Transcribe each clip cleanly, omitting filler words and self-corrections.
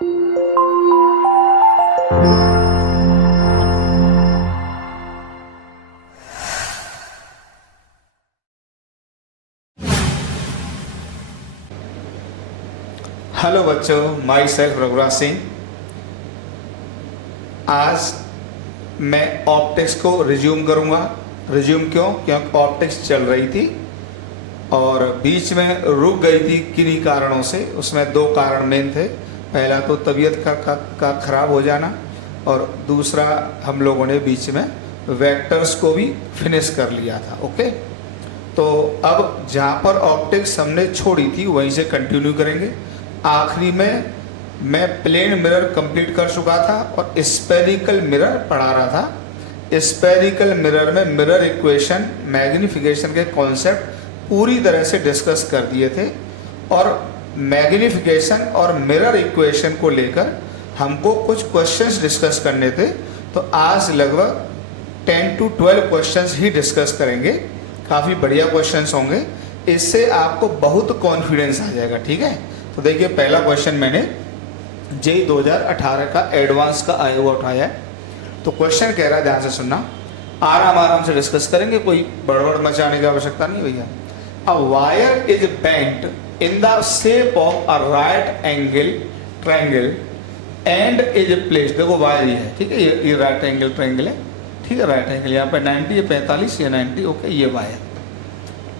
Hello बच्चों, my self Raghuraj Singh. आज मैं ऑप्टिक्स को रिज्यूम करूंगा। रिज्यूम क्यों? क्योंकि ऑप्टिक्स चल रही थी और बीच में रुक गई थी किन्हीं कारणों से। उसमें दो कारण मेन थे। पहला तो तबीयत का खराब हो जाना और दूसरा हम लोगों ने बीच में वेक्टर्स को भी फिनिश कर लिया था। ओके, तो अब जहाँ पर ऑप्टिक्स हमने छोड़ी थी वहीं से कंटिन्यू करेंगे। आखिरी में मैं प्लेन मिरर कंप्लीट कर चुका था और स्फेरिकल मिरर पढ़ा रहा था। स्फेरिकल मिरर में मिरर इक्वेशन, मैग्नीफिकेशन के कॉन्सेप्ट पूरी तरह से डिस्कस कर दिए थे और मैग्नीफिकेशन और मिरर इक्वेशन को लेकर हमको कुछ क्वेश्चंस डिस्कस करने थे। तो आज लगभग 10 to 12 क्वेश्चंस ही डिस्कस करेंगे। काफ़ी बढ़िया क्वेश्चंस होंगे, इससे आपको बहुत कॉन्फिडेंस आ जाएगा। ठीक है, तो देखिए पहला क्वेश्चन मैंने जेईई 2018 का एडवांस का आया हुआ उठाया है। तो क्वेश्चन कह रहा है, ध्यान से सुनना, आराम से डिस्कस करेंगे, कोई बड़बड़ मचाने की आवश्यकता नहीं भैया। A wire is bent in the shape of a right angle triangle and is placed. देखो वायर ये है, ठीक है, ये राइट एंगल ट्रायंगल है, ठीक है, राइट एंगल यहाँ पे 90 है, 45 या 90, ओके। ये wire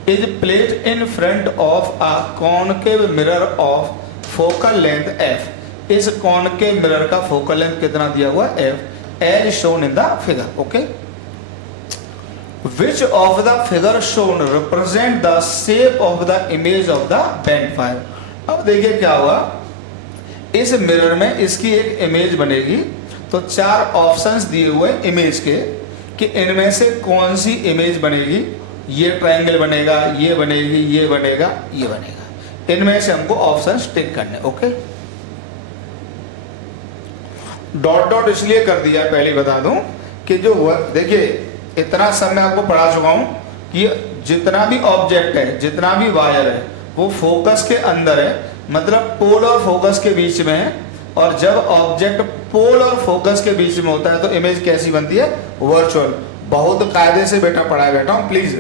is placed in front of a concave mirror of focal length f। इस concave mirror का focal length कितना दिया हुआ है? f, as shown in the figure। okay, which of the figure shown represent the shape of the image of the bent wire। अब देखिए क्या हुआ, इस मिरर में इसकी एक इमेज बनेगी। तो चार ऑप्शंस दिए हुए इमेज के कि इनमें से कौन सी इमेज बनेगी। ये ट्रायंगल बनेगा, ये बनेगी, ये बनेगा, ये बनेगा। इनमें से हमको ऑप्शंस टिक करने। ओके, डॉट डॉट इसलिए कर दिया, पहले बता दूं कि जो देखिए इतना सब मैं आपको पढ़ा चुका हूं कि जितना भी ऑब्जेक्ट है, जितना भी वायर है, वो फोकस के अंदर है, मतलब पोल और फोकस के बीच में है। और जब ऑब्जेक्ट पोल और फोकस के बीच में होता है तो इमेज कैसी बनती है? वर्चुअल। बहुत कायदे से बेटा पढ़ाया बैठा हूं, प्लीज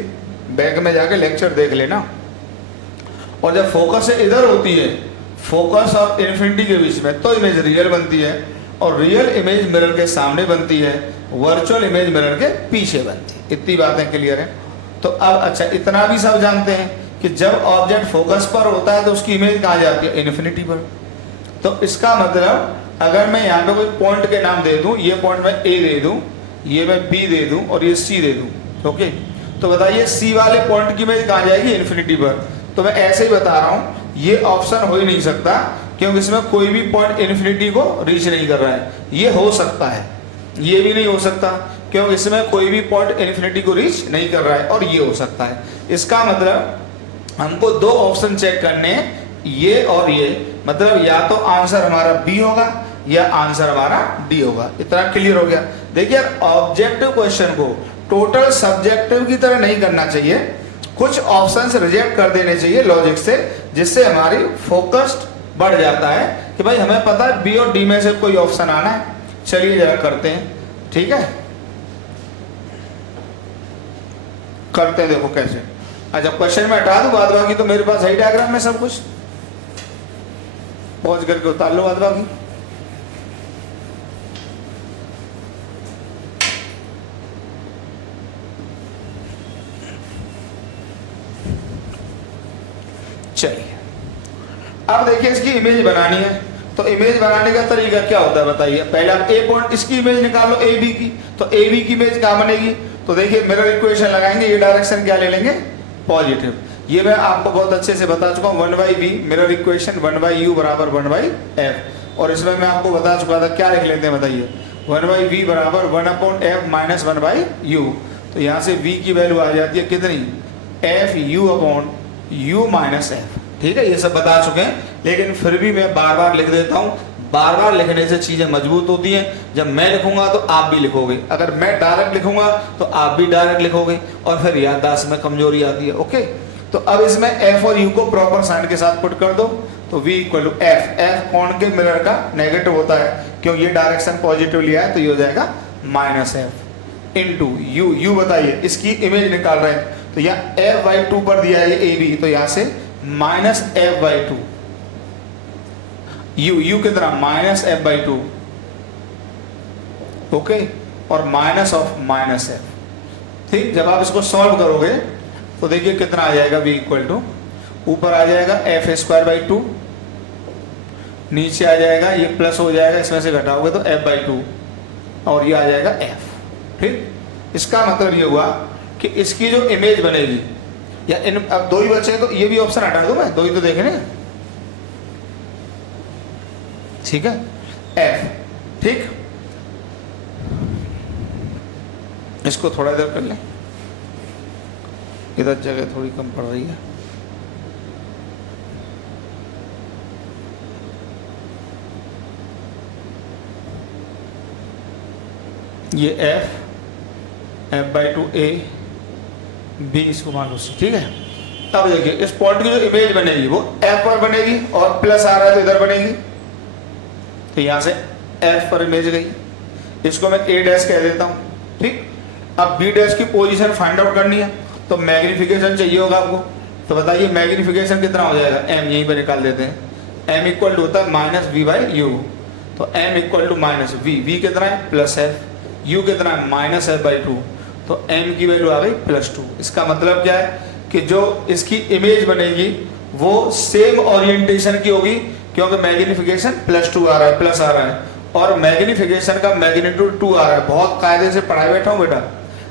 बैग में जाके लेक्चर देख लेना। और जब फोकस इधर होती है, फोकस और इन्फिनिटी के बीच में, तो इमेज रियल बनती है और रियल इमेज मिरर के सामने बनती है, वर्चुअल इमेज मिरर के पीछे बनती है। इतनी बातें क्लियर है। तो अब अच्छा, इतना भी सब जानते हैं कि जब ऑब्जेक्ट फोकस पर होता है तो उसकी इमेज कहाँ जाती है? इन्फिनिटी पर। तो इसका मतलब अगर मैं यहाँ पे कोई पॉइंट के नाम दे दूं, ये पॉइंट मैं ए दे दूं, ये मैं बी दे दूं और ये सी दे दूं, ओके, तो बताइए सी वाले पॉइंट की इमेज कहाँ जाएगी? इन्फिनिटी पर। तो मैं ऐसे ही बता रहा हूँ, ये ऑप्शन हो ही नहीं सकता क्योंकि इसमें कोई भी पॉइंट इन्फिनिटी को रीच नहीं कर रहा है। ये हो सकता है, ये भी नहीं हो सकता क्योंकि इसमें कोई भी पॉइंट इन्फिनिटी को रीच नहीं कर रहा है, और ये हो सकता है। इसका मतलब हमको दो ऑप्शन चेक करने हैं, ये और ये। मतलब या तो आंसर हमारा बी होगा या आंसर हमारा डी होगा। इतना क्लियर हो गया। देखिए ऑब्जेक्टिव क्वेश्चन को टोटल सब्जेक्टिव की तरह नहीं करना चाहिए, कुछ ऑप्शंस रिजेक्ट कर देने चाहिए लॉजिक से, जिससे हमारी फोकस्ड बढ़ जाता है कि भाई हमें पता है बी और डी में से कोई ऑप्शन आना है। चलिए जरा करते हैं, ठीक है, करते हैं, देखो कैसे। अच्छा, क्वेश्चन में हटा दूं बाद बाकी, तो मेरे पास है डायग्राम में सब कुछ, पहुंच करके उतार लो बाद बाकी। चलिए अब देखिए इसकी इमेज बनानी है। तो इमेज बनाने का तरीका क्या होता है बताइए। पहले आप ए पॉइंट, इसकी इमेज निकालो ए बी की। तो ए बी की इमेज क्या बनेगी? तो देखिए मिरर इक्वेशन लगाएंगे, ये डायरेक्शन क्या ले लेंगे? पॉजिटिव। ये मैं आपको बहुत अच्छे से बता चुका हूँ, 1/v मिरर इक्वेशन 1/u बराबर 1/f। और इसमें मैं आपको बता चुका था, क्या लिख लेते हैं बताइए, 1/v बराबर 1/f माइनस 1/u। तो यहाँ से v की वैल्यू आ जाती है कितनी? f(u/u minus f। ठीक है, ये सब बता चुके हैं, लेकिन फिर भी मैं बार बार लिख देता हूँ। बार बार लिखने से चीजें मजबूत होती हैं। जब मैं लिखूंगा तो आप भी लिखोगे, अगर मैं डायरेक्ट लिखूंगा तो आप भी डायरेक्ट लिखोगे, और फिर याददाश्त में कमजोरी आती है। ओके, तो अब इसमें f और u को प्रॉपर साइन के साथ पुट कर दो। तो v equal to F, F कौन के मिरर का नेगेटिव होता है, क्यों ये डायरेक्शन पॉजिटिव लिया है तो ये हो जाएगा minus F into you. You बताइए, इसकी इमेज निकाल रहे हैं तो यहाँ एफ बाई टू पर दिया है ए बी, तो यहाँ से minus F by two, U कितना minus F by two, okay, और माइनस ऑफ माइनस एफ। ठीक, जब आप इसको सॉल्व करोगे तो देखिए कितना आ जाएगा, v इक्वल टू ऊपर आ जाएगा एफ स्क्वायर बाई टू, नीचे आ जाएगा ये प्लस हो जाएगा, इसमें से घटाओगे तो एफ बाई टू, और ये आ जाएगा एफ। ठीक, इसका मतलब ये हुआ कि इसकी जो इमेज बनेगी, या इन अब दो ही बचे हैं तो ये भी ऑप्शन हटा दूं मैं, दो ही तो देखने, ठीक है, एफ। ठीक, इसको थोड़ा इधर कर लें, इधर जगह थोड़ी कम पड़ रही है। ये F by two A B, इसको मान लो सी। ठीक है, अब देखिए इस पॉइंट की जो इमेज बनेगी वो एफ पर बनेगी, और प्लस आ रहा है तो इधर बनेगी, तो यहां से एफ पर इमेज गई, इसको मैं ए डैश कह देता हूं। ठीक, अब बी डैश की पोजीशन फाइंड आउट करनी है तो मैग्निफिकेशन चाहिए होगा आपको, तो बताइए मैग्निफिकेशन कितना हो जाएगा, एम यहीं पर निकाल देते हैं, एम इक्वल टू होता है माइनस वी बाई यू, तो M equal to minus V कितना है प्लस एफ, यू कितना है माइनस एफ बाई टू, तो m की वैल्यू आ गई +2। इसका मतलब क्या है कि जो इसकी इमेज बनेगी वो सेम ओरिएंटेशन की होगी, क्योंकि मैग्निफिकेशन +2 आ रहा है, प्लस आ रहा है, और मैग्निफिकेशन का मैग्नीट्यूड 2 आ रहा है। बहुत कायदे से पढ़ाई बैठा हूँ बेटा,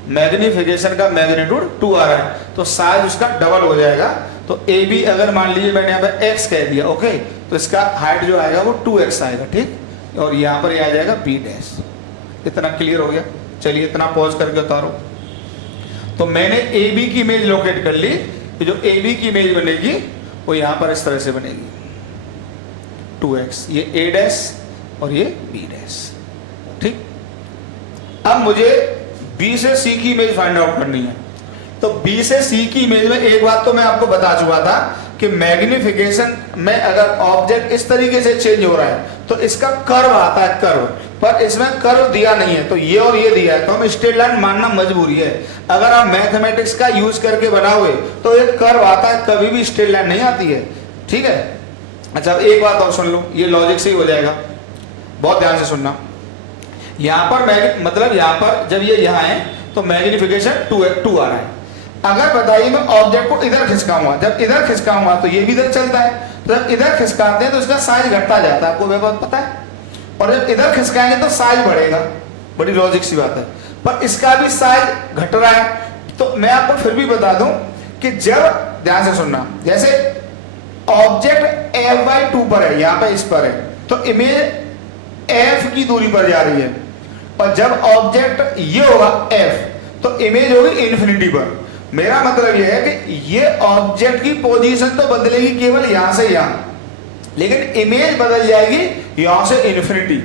मैग्निफिकेशन का मैग्नीट्यूड 2 आ रहा है तो साइज उसका डबल हो जाएगा। तो ए बी अगर मान लीजिए मैंने यहाँ पे x कह दिया, ओके, तो इसका हाइट जो आएगा वो 2x आएगा। ठीक, और यहाँ पर ये आ जाएगा b डैश। इतना क्लियर हो गया? चलिए इतना पॉज करके उतारो। तो मैंने ए बी की इमेज लोकेट कर ली, जो ए बी की इमेज बनेगी वो यहाँ पर इस तरह से बनेगी 2x, ये a डैश और ये b डैश। ठीक, अब मुझे b से c की इमेज फाइंड आउट करनी है। तो b से c की इमेज में एक बात तो मैं आपको बता चुका था कि मैग्निफिकेशन में अगर ऑब्जेक्ट इस तरीके से चेंज हो रहा है तो इसका कर्व आता है, कर्व, पर इसमें कर्व दिया नहीं है, तो ये और ये दिया है, तो हम स्ट्रेट लाइन मानना मजबूरी है। अगर आप मैथमेटिक्स का यूज करके बनाओगे तो एक कर्व आता है, कभी भी स्ट्रेट लाइन नहीं आती है। ठीक है, अच्छा अब एक बात और सुन लो, ये लॉजिक से ही हो जाएगा, बहुत ध्यान से सुनना। यहाँ पर मतलब यहाँ पर जब ये यहाँ है तो मैग्निफिकेशन 2 आ रहा है। अगर बताइए मैं ऑब्जेक्ट को इधर खिसकाऊंगा, जब इधर खिसकाऊंगा तो ये भी इधर चलता है, तो जब इधर खिसकाते हैं तो इसका साइज घटता जाता है, आपको वह बात पता है, और जब इधर खिसकाएंगे तो साइज बढ़ेगा। बड़ी लॉजिक सी बात है, पर इसका भी साइज घट रहा है। तो मैं आपको फिर भी बता दूं कि जब, ध्यान से सुनना, जैसे ऑब्जेक्ट f/2 पर है, यहाँ पे इस पर है, तो इमेज f की दूरी पर जा रही है, और जब ऑब्जेक्ट ये होगा f तो इमेज होगी इन्फिनिटी पर। मेरा मतलब यह है कि ये ऑब्जेक्ट की पोजीशन तो बदलेगी केवल यहां से यहां, लेकिन इमेज बदल जाएगी यहां से इन्फिनिटी।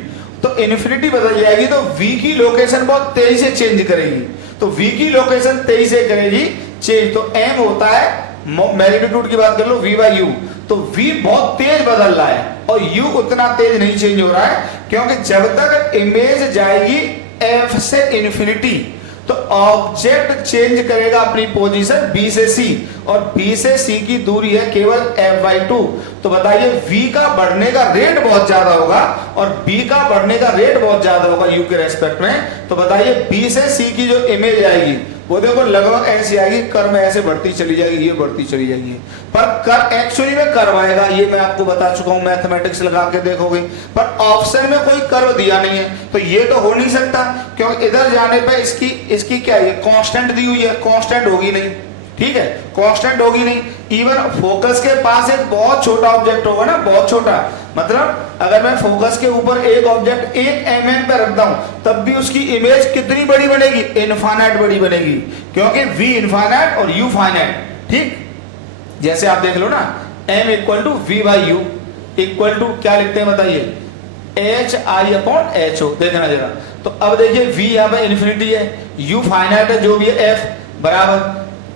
तो इन्फिनिटी बदल जाएगी तो v की लोकेशन बहुत तेजी से चेंज करेगी, तो v की लोकेशन तेजी से करेगी चेंज। तो m होता है, मैग्नीट्यूड की बात कर लो, v/u, तो v बहुत तेज बदल रहा है और u उतना तेज नहीं चेंज हो रहा है, क्योंकि जब तक इमेज जाएगी f से इन्फिनिटी तो ऑब्जेक्ट चेंज करेगा अपनी पोजीशन b से c, और b से c की दूरी है केवल f/2। तो बताइए v का बढ़ने का रेट बहुत ज्यादा होगा और b का बढ़ने का रेट बहुत ज्यादा होगा u के रेस्पेक्ट में। तो बताइए b से c की जो इमेज आएगी वो देखो लगभग ऐसी आएगी, कर्व में ऐसे बढ़ती चली जाएगी, ये बढ़ती चली जाएगी, पर कर्व एक्चुअली में कर्व आएगा, ये मैं आपको बता चुका हूं, मैथमेटिक्स लगा के देखोगे। पर ऑप्शन में कोई कर्व दिया नहीं है, तो ये तो हो नहीं सकता, क्योंकि इधर जाने पे इसकी क्या है, कांस्टेंट दी हुई है, कांस्टेंट होगी नहीं। ठीक है, कांस्टेंट होगी नहीं। इवन फोकस के पास एक बहुत छोटा ऑब्जेक्ट होगा ना, बहुत छोटा, मतलब अगर मैं फोकस के ऊपर एक ऑब्जेक्ट 1 mm पे रखता हूं तब भी उसकी इमेज कितनी बड़ी बनेगी, इनफाइनाइट बड़ी बनेगी, क्योंकि v इनफाइनाइट और u फाइनाइट। ठीक, जैसे आप देख लो ना, m equal to v/u equal to क्या लिखते हैं बताइए, hi/ho। देखना जरा, तो अब देखिए v यहाँ पे इन्फिनिटी है, u फाइनाइट है जो भी है, f बराबर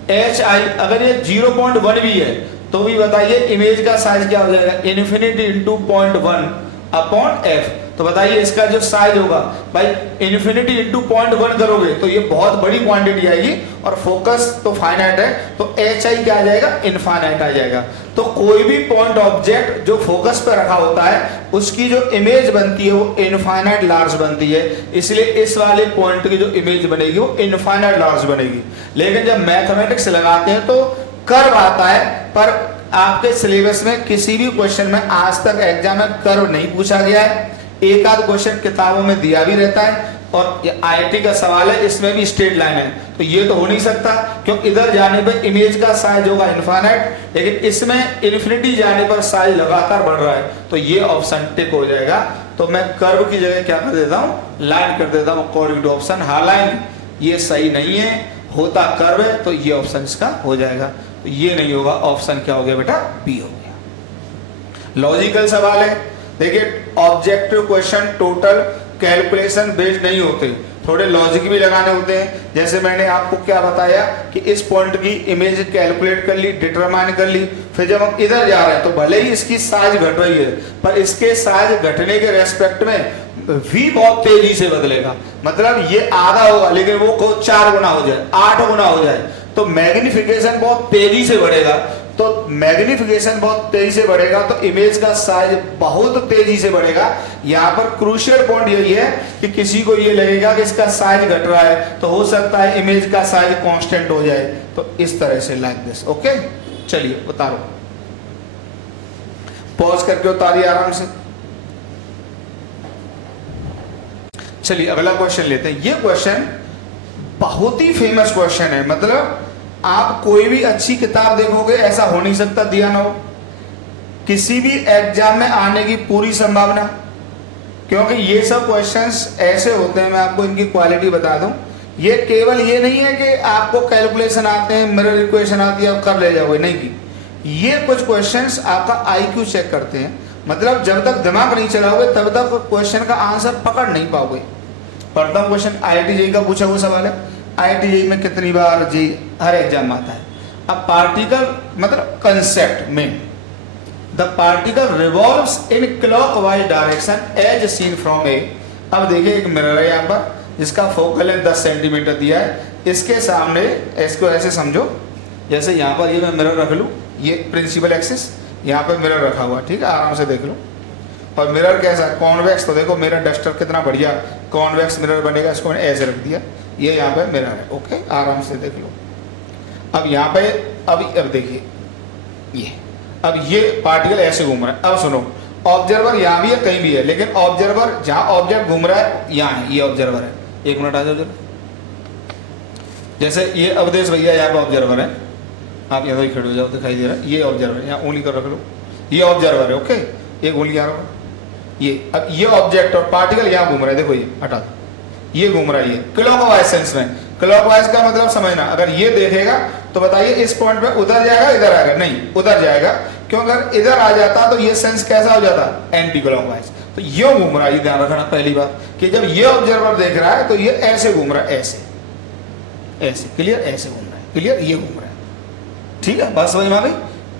hi। अगर ये 0.1 भी है तो भी बताइए इमेज का साइज क्या हो जाएगा, इन्फिनिटी इंटू 0.1 अपॉन एफ। तो बताइए इसका जो साइज होगा भाई, इन्फिनिटी इंटू 0.1 करोगे तो ये बहुत बड़ी क्वांटिटी आएगी, और फोकस तो फाइनाइट है तो एच आई क्या आ जाएगा, इनफाइनाइट आ जाएगा। तो कोई भी पॉइंट ऑब्जेक्ट जो फोकस पर रखा होता है उसकी जो इमेज बनती है वो इनफाइनाइट लार्ज बनती है, इसलिए इस वाले पॉइंट की जो इमेज बनेगी वो इनफाइनाइट लार्ज बनेगी। लेकिन जब मैथमेटिक्स लगाते हैं तो कर्व आता है, पर आपके सिलेबस में किसी भी क्वेश्चन में आज तक एग्जाम में कर्व नहीं पूछा गया है। एक आध क्वेश्चन किताबों में दिया भी रहता है, और आईआईटी का सवाल है इसमें भी स्ट्रेट लाइन है, तो ये तो हो नहीं सकता, क्योंकि इधर जाने पर इमेज का साइज होगा इनफाइनाइट, लेकिन इसमें इन्फिनिटी जाने पर साइज लगातार बढ़ रहा है, तो ये ऑप्शन टिक हो जाएगा। तो मैं कर्व की जगह क्या कर देता हूँ, लाइन कर देता हूँ अकॉर्डिंग टू ऑप्शन। हाँ लाइन ये सही नहीं है, होता कर्व है तो ये ऑप्शन इसका हो जाएगा, तो ये नहीं होगा, ऑप्शन क्या हो गया बेटा, बी हो गया। लॉजिकल सवाल है, देखिए objective question total calculation based नहीं होते, थोड़े लॉजिक भी लगाने होते हैं। जैसे मैंने आपको क्या बताया कि इस पॉइंट की इमेज कैलकुलेट कर ली, डिटरमाइन कर ली, फिर जब हम इधर जा रहे हैं तो भले ही इसकी साइज घट रही है, पर इसके साइज घटने के रेस्पेक्ट में v बहुत तेजी से बदलेगा, मतलब ये आधा होगा लेकिन वो 4 गुना हो जाए, 8 गुना हो जाए, तो मैग्निफिकेशन बहुत तेजी से बढ़ेगा। तो मैग्निफिकेशन बहुत तेजी से बढ़ेगा तो इमेज का साइज बहुत तेजी से बढ़ेगा। यहाँ पर क्रूशियल पॉइंट यही है कि किसी को ये लगेगा कि इसका साइज घट रहा है, तो हो सकता है इमेज का साइज कांस्टेंट हो जाए, तो इस तरह से लाइक दिस। ओके, चलिए उतारो, पॉज करके उतारिए आराम से। चलिए अगला क्वेश्चन लेते हैं। ये क्वेश्चन बहुत ही फेमस क्वेश्चन है, मतलब आप कोई भी अच्छी किताब देखोगे ऐसा हो नहीं सकता दिया ना हो, किसी भी एग्जाम में आने की पूरी संभावना, क्योंकि ये सब क्वेश्चंस ऐसे होते हैं, मैं आपको इनकी क्वालिटी बता दूं, ये केवल ये नहीं है कि आपको कैलकुलेशन आते हैं, मिरर इक्वेशन आती है आप कर ले जाओगे, नहीं की ये कुछ क्वेश्चंस आपका आईक्यू चेक करते हैं, मतलब जब तक दिमाग नहीं चलाओगे तब तक क्वेश्चन का आंसर पकड़ नहीं पाओगे। प्रथम क्वेश्चन आईआईटी जेईई का पूछा हुआ सवाल है, आईआईटी जेईई में कितनी बार जी हर एग्जाम में आता है। अब पार्टिकल मतलब कंसेप्ट में, the particle revolves in clockwise direction as seen from A. अब देखिए एक मिरर है यहाँ पर जिसका फोकल लेंथ 10 सेंटीमीटर दिया है, इसके सामने इसको ऐसे समझो जैसे यहाँ पर ये मैं मिरर रख लूँ, ये प्रिंसिपल एक्सिस, यहाँ पर मिरर रखा हुआ, ठीक है, आराम से देख लो। और मिरर कैसा है, कॉन्वेक्स, तो देखो मिरर डस्टर कितना बढ़िया कॉन्वेक्स मिरर बनेगा, इसको मैंने ऐसे रख दिया, ये यहाँ पे मिरर है। ओके, आराम से देख लो। अब यहाँ पे अब देखिए ये, अब ये पार्टिकल ऐसे घूम रहा है। अब सुनो, ऑब्जर्वर यहाँ भी है कहीं भी है, लेकिन ऑब्जर्वर जहाँ ऑब्जेक्ट घूम रहा है यहाँ है, ये ऑब्जर्वर है। एक मिनट आ जाओ जरा, जैसे ये अवधेश भैया यहाँ पे ऑब्जर्वर है, आप यहाँ खड़े हो जाओ, दिखाई दे रहा है, ये ऑब्जर्वर, यहाँ उंगली कर रख लो, ये ऑब्जर्वर है। ओके, एक उंगली आ रहा है ये, अब ये ऑब्जेक्ट और पार्टिकल यहाँ घूम रहा है, देखो ये हटा दो, ये घूम रहा है, ये क्लॉकवाइज सेंस में। क्लॉकवाइज का मतलब समझना, अगर ये देखेगा तो बताइए इस पॉइंट पे उधर जाएगा इधर आएगा, नहीं उधर जाएगा, क्यों, अगर इधर आ जाता तो ये सेंस कैसा हो जाता, एंटी क्लॉकवाइज। तो ये घूम रहा है, ये ध्यान रखना पहली बार कि जब ये ऑब्जर्वर देख रहा है तो ये ऐसे घूम रहा है, ऐसे ऐसे, क्लियर, ऐसे घूम रहा है, क्लियर, ये घूम रहा है, ठीक है, बात समझ में आ गई।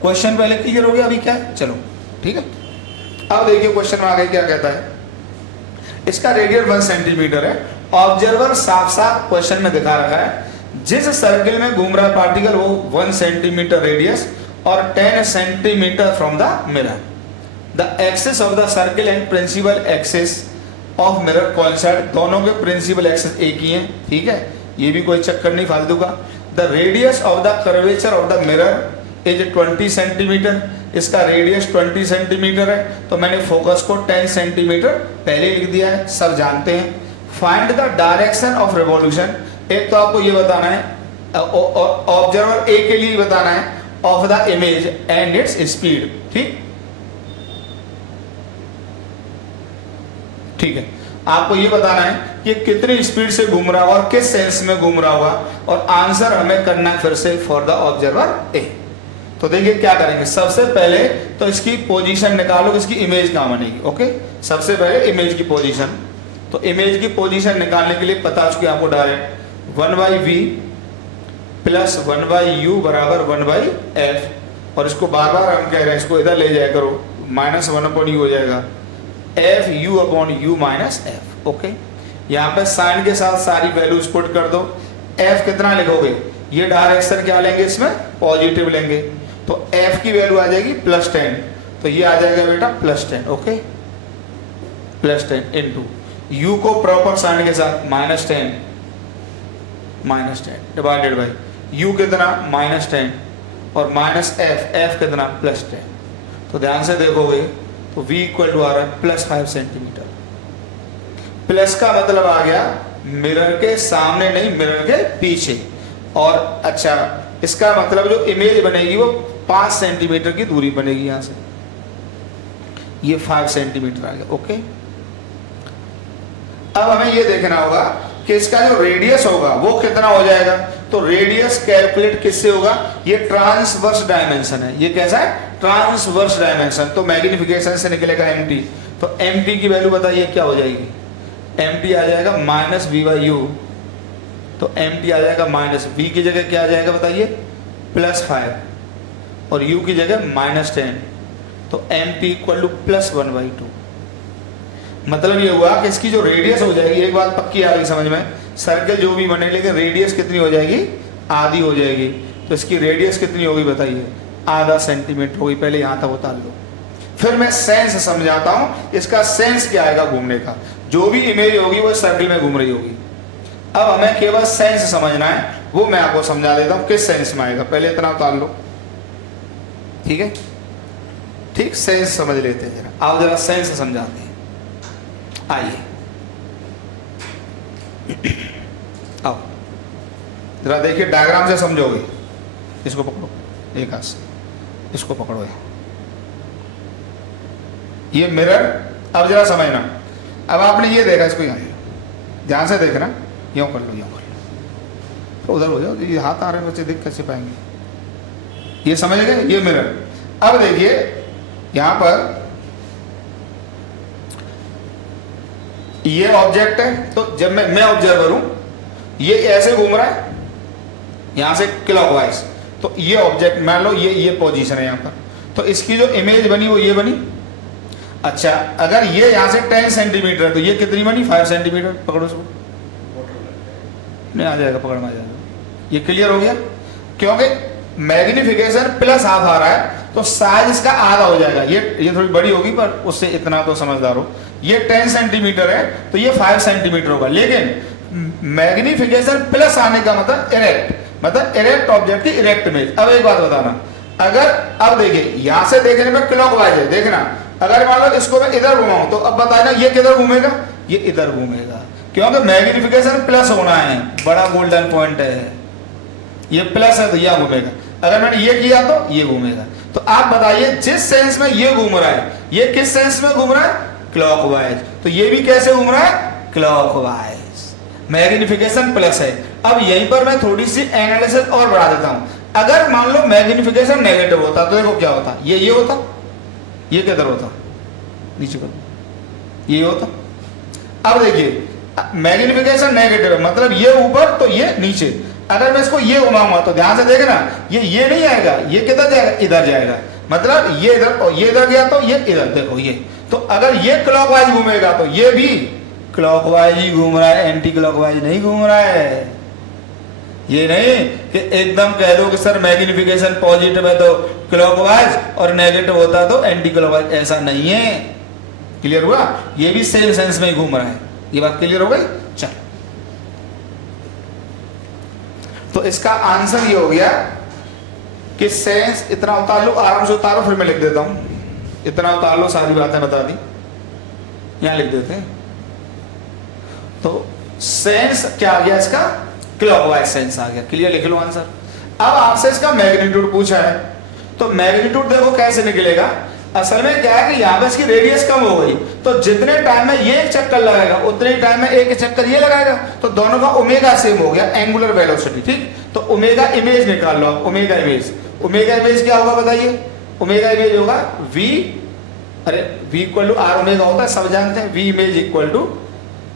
क्वेश्चन पहले क्लियर हो गया, अभी क्या है, चलो ठीक है। अब देखिए क्वेश्चन में आगे क्या कहता है, इसका रेडियस 1 सेंटीमीटर है, ऑब्जर्वर साफ साफ क्वेश्चन में दिखा रखा है, जिस सर्किल में घूम रहा है पार्टिकल वो 1 सेंटीमीटर रेडियस और 10 centimetre from the mirror. The axis of the circle and principal axis of mirror coincide, दोनों के प्रिंसिपल एक्सिस एक ही हैं, ठीक है, ये भी कोई चक्कर नहीं फालतू का। The radius of the curvature of the mirror is 20 centimetre, इसका रेडियस 20 सेंटीमीटर है, तो मैंने फोकस को 10 सेंटीमीटर पहले लिख दिया है, सब जानते हैं। Find the direction of revolution, एक तो आपको ये बताना है ऑब्जर्वर ए के लिए बताना है, of the image and its speed, ठीक ठीक है, आपको ये बताना है कि कितनी स्पीड से घूम रहा होगा और किस सेंस में घूम रहा होगा, और आंसर हमें करना है फिर से फॉर द ऑब्जर्वर ए। तो देखिए क्या करेंगे, सबसे पहले तो इसकी पोजीशन निकालो, इसकी इमेज कहाँ बनेगी। ओके, सबसे पहले इमेज की पोजीशन, तो इमेज की पोजीशन निकालने के लिए पता चुकी आपको डायरेक्ट 1/v प्लस 1/u बराबर 1/f, और इसको बार बार हम कह रहे हैं इसको इधर ले जाया करो, -1/u हो जाएगा F U upon U minus F. Okay, यहाँ पे साइन के साथ सारी वैल्यूज पुट कर दो। एफ कितना लिखोगे, ये डायरेक्शन क्या लेंगे, इसमें पॉजिटिव लेंगे, तो एफ की वैल्यू आ जाएगी +10, तो ये आ जाएगा बेटा +10। ओके, +10 इनटू यू को प्रॉपर साइन के साथ -10 डिवाइडेड बाई यू कितना -10 और माइनस एफ कितना +10। तो ध्यान से देखोगे तो v इक्वल टू आ रहा है +5 सेंटीमीटर। प्लस का मतलब आ गया मिरर के सामने नहीं, मिरर के पीछे। और अच्छा, इसका मतलब जो इमेज बनेगी वो 5 सेंटीमीटर की दूरी बनेगी यहां से, ये 5 सेंटीमीटर आ गया। ओके, अब हमें ये देखना होगा कि इसका जो रेडियस होगा वो कितना हो जाएगा। तो रेडियस कैलकुलेट किससे होगा, ये ट्रांसवर्स डायमेंशन है। ये कैसा है, ट्रांसवर्स डायमेंशन, तो मैग्निफिकेशन से निकलेगा mt। तो mt की वैल्यू बताइए क्या हो जाएगी, mt आ जाएगा -v/u, तो mt आ जाएगा -v की जगह क्या आ जाएगा बताइए +5 और u की जगह -10, तो mt इक्वल टू +1/2। मतलब ये हुआ कि इसकी जो रेडियस हो जाएगी, एक बात पक्की आ गई समझ में, सर्कल जो भी बने लेकिन रेडियस कितनी हो जाएगी, आधी हो जाएगी। तो इसकी रेडियस कितनी होगी बताइए, ½ सेंटीमीटर होगी। पहले यहाँ तक उतार लो, फिर मैं सेंस समझाता हूँ। इसका सेंस क्या आएगा घूमने का, जो भी इमेज होगी वो सर्कल में घूम रही होगी। अब हमें केवल सेंस समझना है, वो मैं आपको समझा देता हूँ किस सेंस में आएगा। पहले इतना उतार लो, ठीक है, ठीक, सेंस समझ लेते हैं जरा, आप जरा सेंस समझाते हैं। आइए आओ जरा देखिए, डायग्राम से समझोगे। इसको पकड़ो एक हाथ से, इसको पकड़ो, ये मिरर। अब जरा समझना, अब आपने ये देखा, इसको यहाँ ध्यान से देखना, यूँ कर लो, यूँ कर लो, तो उधर हो जाओ, ये हाथ आ रहे हैं बच्चे, देख कैसे पाएंगे, ये समझ गए, ये मिरर। अब देखिए यहाँ पर ये ऑब्जेक्ट है, तो जब मैं ऑब्जर्वर हूं, ये ऐसे घूम रहा है यहां से क्लॉकवाइज, तो ये ऑब्जेक्ट मान लो ये पोजीशन है यहाँ पर, तो इसकी जो इमेज बनी वो ये बनी। अच्छा, अगर ये यहां से 10 सेंटीमीटर है तो ये कितनी बनी, 5 सेंटीमीटर। पकड़ो इसको, नहीं आ जाएगा, पकड़ में आ जाएगा। ये क्लियर हो गया, क्योंकि मैग्निफिकेशन +1/2 आ रहा है तो साइज इसका आधा हो जाएगा। ये थोड़ी बड़ी होगी पर उससे इतना तो समझदार हो। ये 10 सेंटीमीटर है तो ये 5 सेंटीमीटर होगा, लेकिन मैग्निफिकेशन प्लस आने का मतलब इरेक्ट ऑब्जेक्ट की इरेक्ट इमेज। अब एक बात बताना, अगर अब देखिए यहां से देखने में क्लॉकवाइज है, देखना, अगर मान लो इसको मैं इधर घुमाऊं तो अब बताना ये किधर घूमेगा, ये इधर घूमेगा, क्योंकि मैग्निफिकेशन प्लस होना है, बड़ा गोल्डन पॉइंट है, ये प्लस है तो यह घूमेगा। अगर मैंने ये किया तो ये घूमेगा। तो आप बताइए जिस सेंस में ये घूम रहा है, ये किस सेंस में घूम रहा है, क्लॉकवाइज, तो ये भी कैसे घूम रहा है, क्लॉकवाइज। मैग्निफिकेशन प्लस है। अब यहीं पर मैं थोड़ी सी एनालिसिस और बढ़ा देता हूं। अगर मान लो मैग्निफिकेशन नेगेटिव होता तो देखो क्या होता, ये होता, ये किधर होता, नीचे कर, ये होता। अब देखिए मैग्निफिकेशन नेगेटिव है, मतलब ये ऊपर तो ये नीचे। अगर मैं इसको ये घुमाऊंगा तो ध्यान से देखना, ये नहीं आएगा, ये किधर जाएगा, इधर जाएगा, मतलब ये इधर और ये इधर गया तो ये इधर, देखो ये। तो अगर ये क्लॉकवाइज घूमेगा तो ये भी क्लॉकवाइज ही घूम रहा है, एंटी क्लॉकवाइज नहीं घूम रहा है। ये नहीं कि एकदम कह दो कि सर मैग्निफिकेशन पॉजिटिव है तो क्लॉकवाइज और नेगेटिव होता तो एंटी क्लॉकवाइज, ऐसा नहीं है। क्लियर हुआ, ये भी सेम सेंस में घूम रहा है। ये बात क्लियर हो गई। चल, तो इसका आंसर ये हो गया कि सेंस, इतना उतार लो, आराम से उतारो, फिर मैं लिख देता हूं, इतना उतार लो, सारी बातें बता दी, यहां लिख देते हैं। तो सेंस क्या आ गया, इसका क्लॉकवाइज सेंस आ गया। क्लियर, लिख लो आंसर। अब आपसे इसका मैग्नीट्यूड पूछा है, तो मैग्नीट्यूड देखो कैसे निकलेगा। असल में क्या है कि यहाँ पे इसकी रेडियस कम हो गई, तो जितने टाइम में ये एक चक्कर लगाएगा उतने टाइम में एक चक्कर ये लगाएगा, तो दोनों का ओमेगा सेम हो गया, एंगुलर वेलोसिटी। ठीक, तो ओमेगा इमेज निकाल लो। ओमेगा इमेज क्या होगा बताइए, ओमेगा इमेज होगा v, अरे v equal to r omega होता है, सब जानते हैं, v image equal to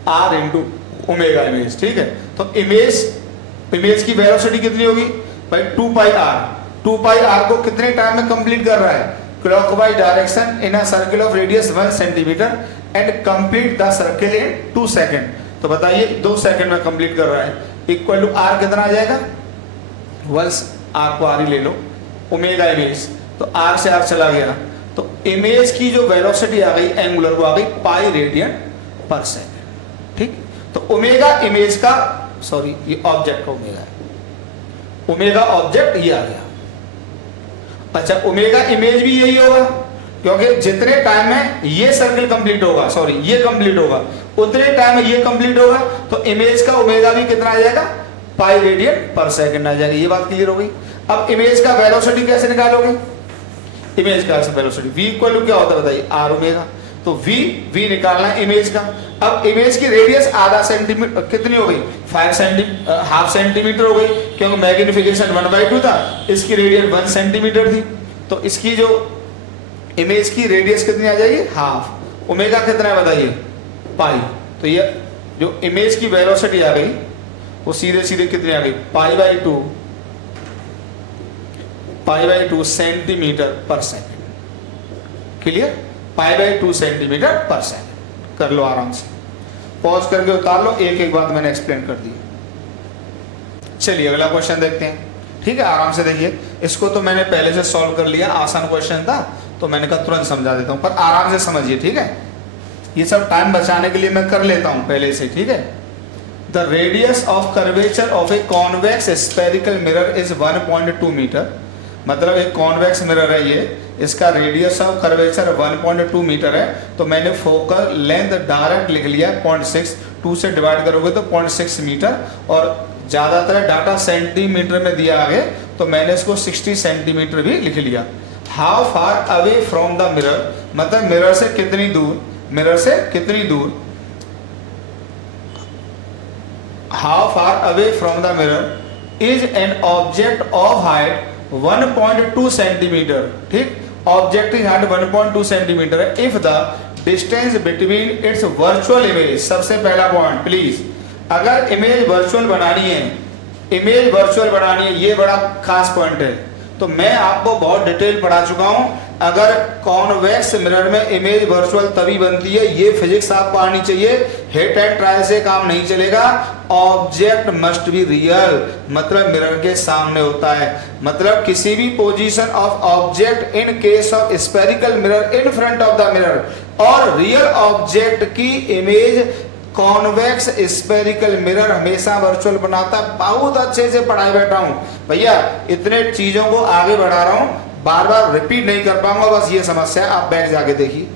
r into omega image. ठीक है, तो इमेज की वेलोसिटी कितनी होगी भाई, 2πr। 2 पाई आर को कितने टाइम में कंप्लीट कर रहा है? Clockwise direction in a circle of radius 1 centimetre and complete the circle in 2 second. तो बताइए 2 सेकंड में कंप्लीट कर रहा है, इक्वल टू आर कितना आ जाएगा? वंस आर को आर ही ले लो, ओमेगा इमेज, तो आर से आर चला गया, तो इमेज की जो वेलोसिटी आ गई एंगुलर वो आ गई पाई रेडियन पर सेकंड। ठीक, तो ओमेगा इमेज का, सॉरी ये ऑब्जेक्ट का ओमेगा है, ओमेगा ऑब्जेक्ट ये आ गया। अच्छा, ओमेगा इमेज भी यही होगा, क्योंकि जितने टाइम में ये सर्किल कंप्लीट होगा, सॉरी ये कंप्लीट होगा, उतने टाइम में ये कंप्लीट होगा, तो इमेज का ओमेगा भी कितना आ जाएगा? पाई रेडियन पर सेकंड आ जाएगा। ये बात क्लियर हो गई। अब इमेज का वेलोसिटी कैसे निकालोगे? इमेज का वेलोसिटी v इक्वल टू क्या होता है बताइए? Are omega. तो v निकालना है इमेज का। अब इमेज की रेडियस आधा सेंटीमीटर कितनी हो गई? 5 सेंटीमीटर हो गई, क्योंकि मैग्निफिकेशन 1/2 था, इसकी रेडियस 1 सेंटीमीटर थी, तो इसकी जो इमेज की रेडियस कितनी आ जाएगी? हाफ। ओमेगा कितना है बताइए? पाई। तो ये जो इमेज की वेलोसिटी आ गई वो सीधे सीधे कितनी आ गई? पाई बाई टू सेंटीमीटर पर सेकंड। क्लियर? पाई/2 सेंटीमीटर पर सेकंड। कर लो आराम से, पॉज करके उतार लो, एक एक बात मैंने एक्सप्लेन कर दी। चलिए अगला क्वेश्चन देखते हैं। ठीक है, आराम से देखिए, इसको तो मैंने पहले से सॉल्व कर लिया, आसान क्वेश्चन था तो मैंने कहा तुरंत समझा देता हूं, पर आराम से समझिए। ठीक है, ये सब टाइम बचाने के लिए मैं कर लेता हूं पहले से। ठीक है, the radius of curvature of a convex spherical mirror is 1.2 metre. मतलब एक कॉन्वेक्स मिरर है ये, इसका रेडियस ऑफ कर्वेचर 1.2 मीटर है, तो मैंने फोकल लेंथ डायरेक्ट लिख लिया 0.6, 2 से डिवाइड करोगे तो 0.6 मीटर, और ज़्यादातर डाटा सेंटीमीटर में दिया आगे, तो मैंने इसको 60 सेंटीमीटर भी लिख लिया। How far away from the mirror, मतलब मिरर से कितनी दूर, मिरर से कितनी दूर, how far away from the mirror is an object of height 1.2 centimetre. ठीक, ऑब्जेक्ट की हाइट 1.2 सेंटीमीटर है if the distance between its virtual image. सबसे पहला पॉइंट प्लीज, अगर इमेज वर्चुअल बनानी है, इमेज वर्चुअल बनानी है, ये बड़ा खास पॉइंट है, तो मैं आपको बहुत डिटेल पढ़ा चुका हूं। अगर कॉन्वेक्स मिरर में इमेज वर्चुअल तभी बनती है, ये फिजिक्स आपको आनी चाहिए, हिट एंड ट्राई से काम नहीं चलेगा। ऑब्जेक्ट मस्ट बी रियल, मतलब मिरर के सामने होता है, मतलब किसी भी position of object in case of spherical mirror in front of the mirror, और रियल ऑब्जेक्ट की इमेज कॉन्वेक्स स्फेरिकल मिरर हमेशा वर्चुअल बनाता है। बहुत अच्छे से पढ़ाई बैठा हूं भैया, इतने चीजों को आगे बढ़ा रहा हूं, बार बार रिपीट नहीं कर पाऊंगा, बस ये समस्या है, आप बैठ जाके देखिए।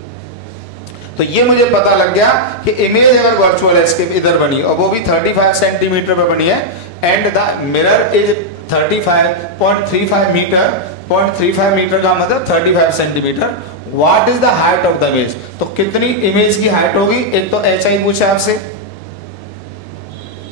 तो ये मुझे पता लग गया कि इमेज अगर वर्चुअल है, इसके इधर बनी और वो भी 35 सेंटीमीटर पे बनी है, and the mirror is 35.35 metre, 0.35 metre का मतलब 35 centimetre. What is the height of the image, तो कितनी इमेज की हाइट होगी? एक तो एच आई पूछा आपसे,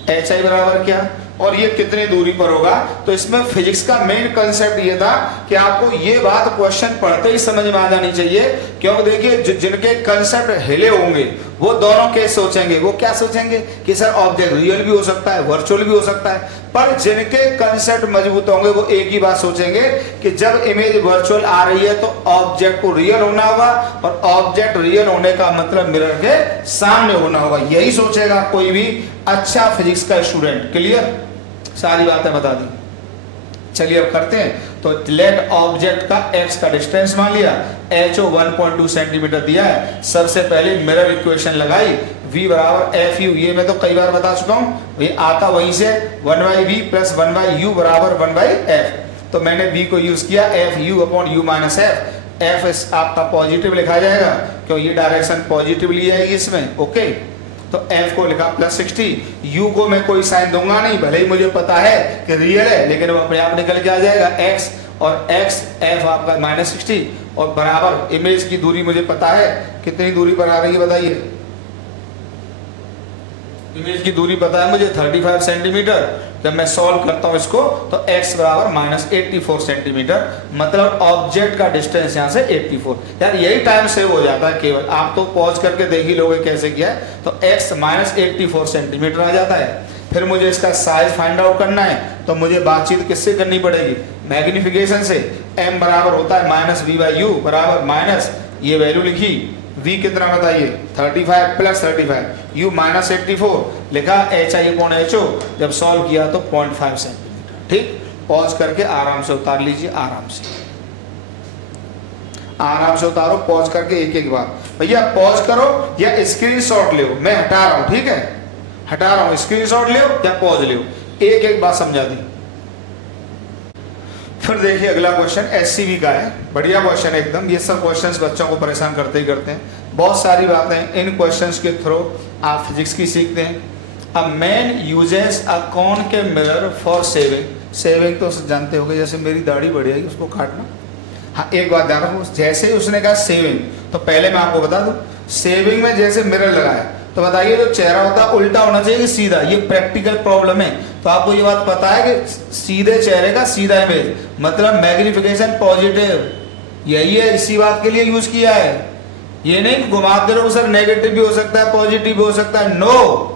एच आई बराबर क्या, और ये कितनी दूरी पर होगा। तो इसमें फिजिक्स का मेन कंसेप्ट ये था कि आपको ये बात क्वेश्चन पढ़ते ही समझ में आ जानी चाहिए, क्योंकि देखिए जिनके कंसेप्ट हिले होंगे वो दोनों केस सोचेंगे। वो क्या सोचेंगे कि सर ऑब्जेक्ट रियल भी हो सकता है, वर्चुअल भी हो सकता है, पर जिनके कंसेप्ट मजबूत होंगे वो एक ही बात सोचेंगे कि जब इमेज वर्चुअल आ रही है तो ऑब्जेक्ट को रियल होना होगा, और ऑब्जेक्ट रियल होने का मतलब मिरर के सामने होना होगा। यही सोचेगा कोई भी अच्छा फिजिक्स का स्टूडेंट। क्लियर? सारी बातें बता दी। चलिए अब करते हैं। तो लेट ऑब्जेक्ट का x का डिस्टेंस मान लिया, h 1.2 सेंटीमीटर दिया है। सबसे पहले मिरर इक्वेशन लगाई, v बराबर एफ यू, ये मैं तो कई बार बता चुका हूं, ये आता वहीं से 1/v प्लस 1/u बराबर 1/f। तो मैंने v को यूज किया F U upon U minus F. F आपका पॉजिटिव लिखा जाएगा क्यों ये डायरेक्शन पॉजिटिव ली जाएगी इसमें। ओके, तो f को लिखा +60, u को मैं कोई साइन दूंगा नहीं, भले ही मुझे पता है कि रियल है, लेकिन वो अपने आप निकल के आ जाएगा x, और x f आपका -60, और बराबर इमेज की दूरी मुझे पता है कितनी दूरी पर आ रही है बताइए। इमेज की दूरी पता है मुझे 35 सेंटीमीटर। जब मैं सॉल्व करता हूं इसको तो x बराबर -84 सेंटीमीटर, मतलब ऑब्जेक्ट का डिस्टेंस यहां से 84। यार यही टाइम सेव हो जाता है, केवल आप तो पॉज करके देख ही लोगे कैसे किया है। तो x -84 सेंटीमीटर आ जाता है। फिर मुझे इसका साइज फाइंड आउट करना है, तो मुझे बातचीत किससे करनी पड़ेगी, मैग्निफिकेशन से। m बराबर होता है माइनस वी बाई यू बराबर माइनस, ये वैल्यू लिखी, v कितना बताइए 35 प्लस 35, u माइनस 84 लिखा, HI/HO जब सॉल्व किया तो 0.5 सेंटीमीटर। ठीक, पॉज करके आराम से उतार लीजिए, आराम से उतारो, पॉज करके एक एक बार। भैया पॉज करो या स्क्रीनशॉट ले, मैं हटा रहा हूं, ठीक है, हटा रहा हूं, स्क्रीनशॉट ले या पॉज ले, एक एक बात समझा दी। फिर देखिए अगला क्वेश्चन एससीबी का है, बढ़िया क्वेश्चन है एकदम। ये सब क्वेश्चंस बच्चों को परेशान करते ही करते हैं, बहुत सारी बातें इन क्वेश्चंस के थ्रू आप फिजिक्स की सीखते हैं। A man uses a concave mirror for saving. Saving तो जानते होंगे, जैसे मेरी दाढ़ी बढ़ेगी उसको काटना। हाँ, एक बात ध्यान रखो, जैसे उसने कहा सेविंग, तो पहले मैं आपको बता दूं, सेविंग में जैसे मिरर लगाया तो बताइए जो चेहरा होता है उल्टा होना चाहिए कि सीधा, ये प्रैक्टिकल प्रॉब्लम है। तो आपको ये बात पता है कि सीधे चेहरे का सीधा इमेज मतलब मैग्निफिकेशन पॉजिटिव, यही है, इसी बात के लिए यूज किया है। ये नहीं घुमाते रहो सर, नेगेटिव भी हो सकता है पॉजिटिव भी हो सकता है, नो।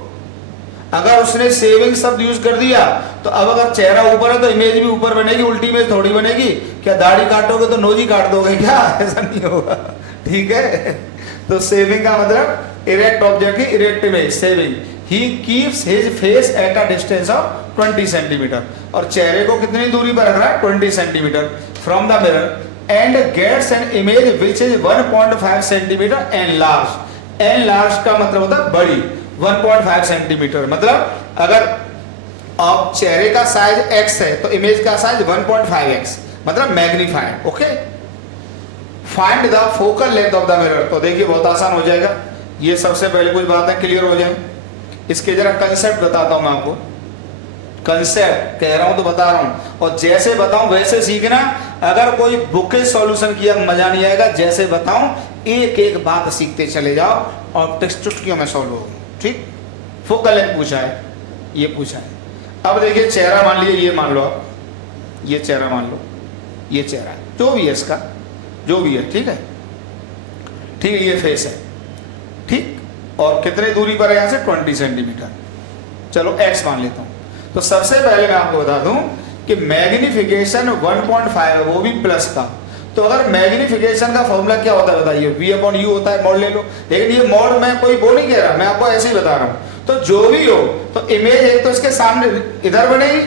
अगर उसने सेविंग शब्द यूज कर दिया तो अब अगर चेहरा ऊपर है तो इमेज भी ऊपर बनेगी, उल्टी इमेज थोड़ी बनेगी। क्या दाढ़ी काटोगे तो नोज ही काट दोगे क्या? ऐसा नहीं होगा, ठीक है। तो सेविंग का मतलब इरेक्ट ऑब्जेक्ट की erect image, saving. He keeps his face at a distance of 20 centimetre, और चेहरे को कितनी दूरी पर रख रहा है 20 centimetre from the mirror, and gets an image which is 1.5 centimetre and large. And large का मतलब होता है बड़ी, 1.5 सेंटीमीटर मतलब अगर आप चेहरे का साइज x है तो इमेज का साइज 1.5x मतलब magnified. Okay, find the focal length of the mirror. तो देखिए बहुत आसान हो जाएगा, ये सबसे पहले कुछ बातें क्लियर हो जाए। इसके जरा कंसेप्ट बताता हूं मैं आपको, कंसेप्ट कह रहा हूं तो बता रहा हूं, और जैसे बताऊं वैसे सीखना। अगर कोई बुक के सॉल्यूशन किया मजा नहीं आएगा, जैसे बताऊं एक एक बात सीखते चले जाओ और टेक्स्ट चुटकियों में सॉल्व होगी। ठीक, फोकल लेंथ पूछा है, ये पूछा है। अब देखिए चेहरा मान लीजिए, ये मान लो आप, ये चेहरा मान लो, ये चेहरा है, जो भी है इसका, जो भी है, ठीक है, ठीक है, ये फेस है, ठीक, और कितने दूरी पर है यहां से 20 सेंटीमीटर। चलो x मान लेता हूं। तो सबसे पहले मैं आपको बता दूं कि मैग्निफिकेशन 1.5 है, वो भी प्लस का। तो अगर मैग्निफिकेशन का फॉर्मूला क्या होता है बताइए, v/u होता है, मोड ले लो। लेकिन ये मोड मैं कोई वो नहीं कह रहा, मैं आपको ऐसे ही बता रहा हूं। तो जो भी हो, तो इमेज एक तो इसके सामने इधर बनेगी,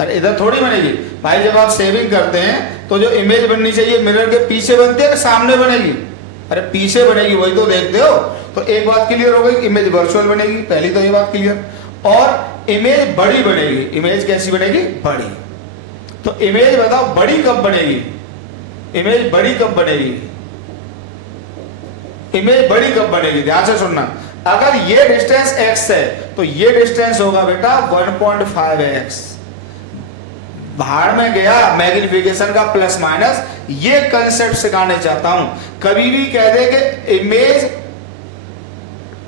अरे इधर थोड़ी बनेगी भाई। जब आप सेविंग करते हैं तो जो इमेज बननी चाहिए मिरर के पीछे बनती है कि सामने बनेगी? अरे पीछे बनेगी, वही तो देखते हो। तो एक बात क्लियर हो गई, इमेज वर्चुअल बनेगी, पहली तो ये बात क्लियर। और इमेज बड़ी बनेगी। इमेज कैसी बनेगी? बड़ी। तो इमेज बताओ बड़ी कब बनेगी? इमेज बड़ी कब बनेगी? इमेज बड़ी कब बनेगी? ध्यान से सुनना। अगर ये डिस्टेंस x है तो ये डिस्टेंस होगा बेटा 1.5x। बाहर में गया मैग्निफिकेशन का प्लस माइनस, ये कंसेप्ट सिखाने चाहता हूं। कभी भी कह दे कि इमेज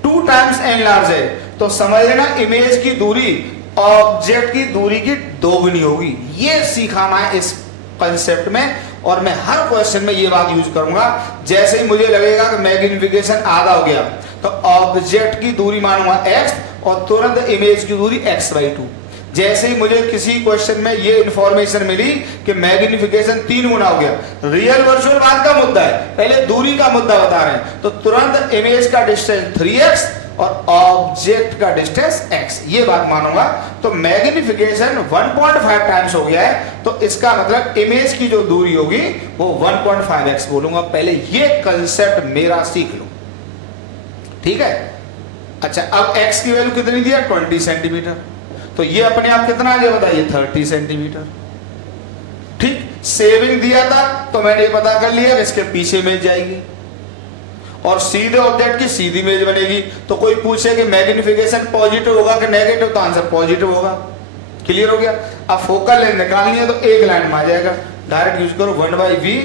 2 टाइम्स एनलार्ज है तो समझ लेना इमेज की दूरी ऑब्जेक्ट की दूरी की दोगुनी होगी। ये सिखाना है इस कंसेप्ट में, और मैं हर क्वेश्चन में ये बात यूज करूंगा। जैसे ही मुझे लगेगा कि मैग्निफिकेशन आधा हो गया तो ऑब्जेक्ट की दूरी मानूंगा x और तुरंत इमेज की दूरी x/2। जैसे ही मुझे किसी क्वेश्चन में ये इंफॉर्मेशन मिली कि मैग्निफिकेशन 3 गुना हो गया, रियल वर्चुअल बात का मुद्दा है, पहले दूरी का मुद्दा बता रहे हैं, तो तुरंत इमेज का डिस्टेंस 3x और ऑब्जेक्ट का डिस्टेंस x, ये बात मानूंगा। तो मैग्निफिकेशन 1.5 टाइम्स हो गया है, तो इसका मतलब इमेज की जो दूरी होगी वो 1.5x बोलूंगा। पहले ये कंसेप्ट मेरा सीख लो, ठीक है। अच्छा, अब x की वैल्यू कितनी दिया? 20 सेंटीमीटर। तो ये अपने आप कितना आ गया बताइए? 30 सेंटीमीटर। ठीक, सेविंग दिया था तो मैंने ये पता कर लिया इसके पीछे इमेज जाएगी और सीधे ऑब्जेक्ट की सीधी इमेज बनेगी। तो कोई पूछे कि मैग्निफिकेशन पॉजिटिव होगा कि नेगेटिव, तो आंसर पॉजिटिव होगा। क्लियर हो गया? अब फोकल लेंथ निकालनी है तो एक लाइन में आ जाएगा, डायरेक्ट यूज करो 1/v